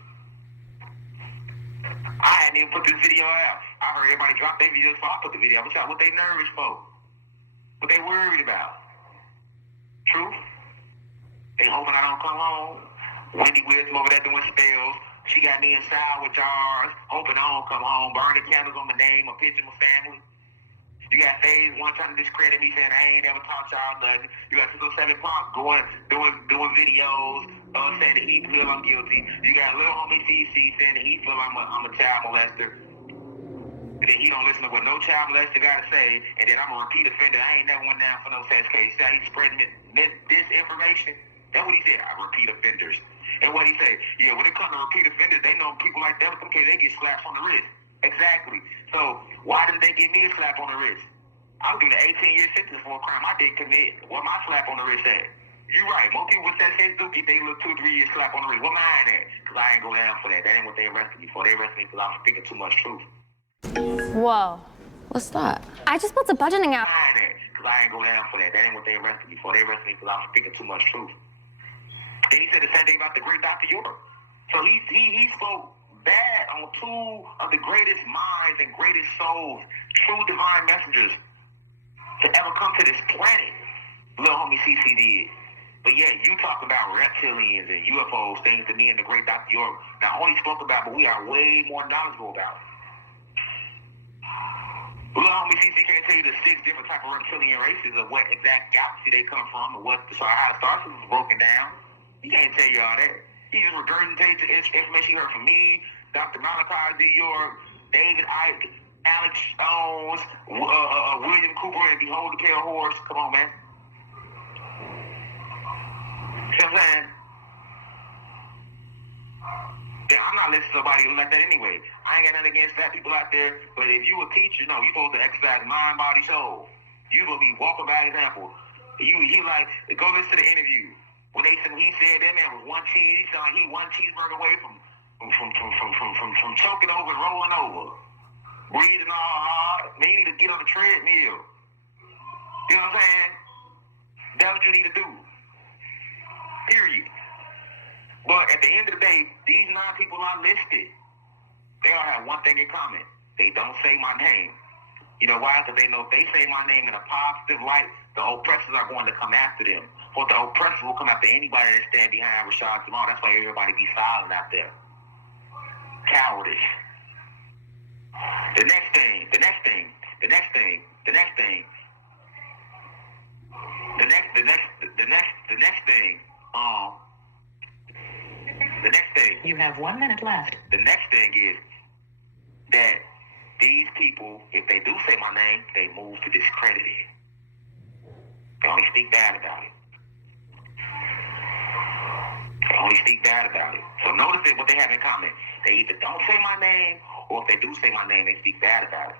I hadn't even put this video out. I heard everybody drop their videos, so I put the video out. What they nervous for? What they worried about? Truth? They hoping I don't come home. Wendy Wisdom over there doing spells. She got me inside with jars, hoping I don't come home, burning candles on my name, a picture of my family. You got Phase One trying to discredit me, saying I ain't ever taught y'all nothing. You got 607 Pop doing videos, saying that he feel I'm guilty. You got Lil Homie CC saying that he feel I'm a child molester. And then he don't listen to what no child molester got to say. And then I'm a repeat offender. I ain't never went down for no such case. See how he's spreading disinformation? That's what he said. I repeat offenders. And what he say? Yeah, when it comes to repeat offenders, they know people like that. Okay, they get slaps on the wrist. Exactly. So why didn't they give me a slap on the wrist? I'm doing an 18-year sentence for a crime I didn't commit. What my slap on the wrist at? You're right. Most people with that case do get they little 2-3 year slap on the wrist. What mine at? Because I ain't go down for that. That ain't what they arrested me for. They arrested me because I was speaking too much truth. Whoa. What's that? I just built a budgeting app. Mine at? Because I ain't go down for that. That ain't what they arrested me for. They arrested me because I was speaking too much truth. Then he said the same thing about the great Dr. York. So he spoke bad on two of the greatest minds and greatest souls, true divine messengers to ever come to this planet. Lil Homie CC did. But yeah, you talk about reptilians and UFOs, things that me and the great Dr. York not only spoke about, but we are way more knowledgeable about. Lil Homie CC can't tell you the 6 different type of reptilian races of what exact galaxy they come from and what how the star system is broken down. He can't tell you all that. He just regurgitates the information he heard from me, Dr. Malachi D. York, David Icke, Alex Jones, William Cooper, and Behold the Pale Horse. Come on, man. See what I'm saying? Yeah, I'm not listening to somebody like that anyway. I ain't got nothing against fat people out there, but if you a teacher, no, you supposed to exercise mind, body, soul. You gonna be walking by example. He like, go listen to the interview. When he said that man was one cheeseburger away from choking over and rolling over. Breathing all hard. Man, you need to get on the treadmill. You know what I'm saying? That's what you need to do. Period. But at the end of the day, these 9 people I listed, they all have one thing in common. They don't say my name. You know why? Because they know if they say my name in a positive light, the oppressors are going to come after them. But the oppressors will come after anybody that stand behind Rashad Jamal. That's why everybody be silent out there. Cowardice. The next thing. You have 1 minute left. The next thing is that these people, if they do say my name, they move to discredit it. They only speak bad about it. So notice that what they have in common. They either don't say my name, or if they do say my name, they speak bad about it.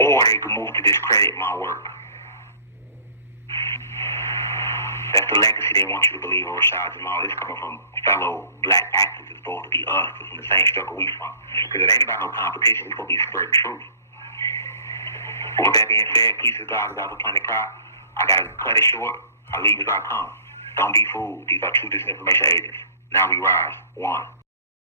Or they can move to discredit my work. That's the legacy they want you to believe of Rashad Jamal. This coming from fellow black activists. It's supposed to be us. It's from the same struggle we from. Because it ain't about no competition. We're supposed to be spreading truth. With that being said, peace of God is out of Planet Cry. I got to cut it short. I leave as I come. Don't be fooled. These are true disinformation agents. Now we rise. 1.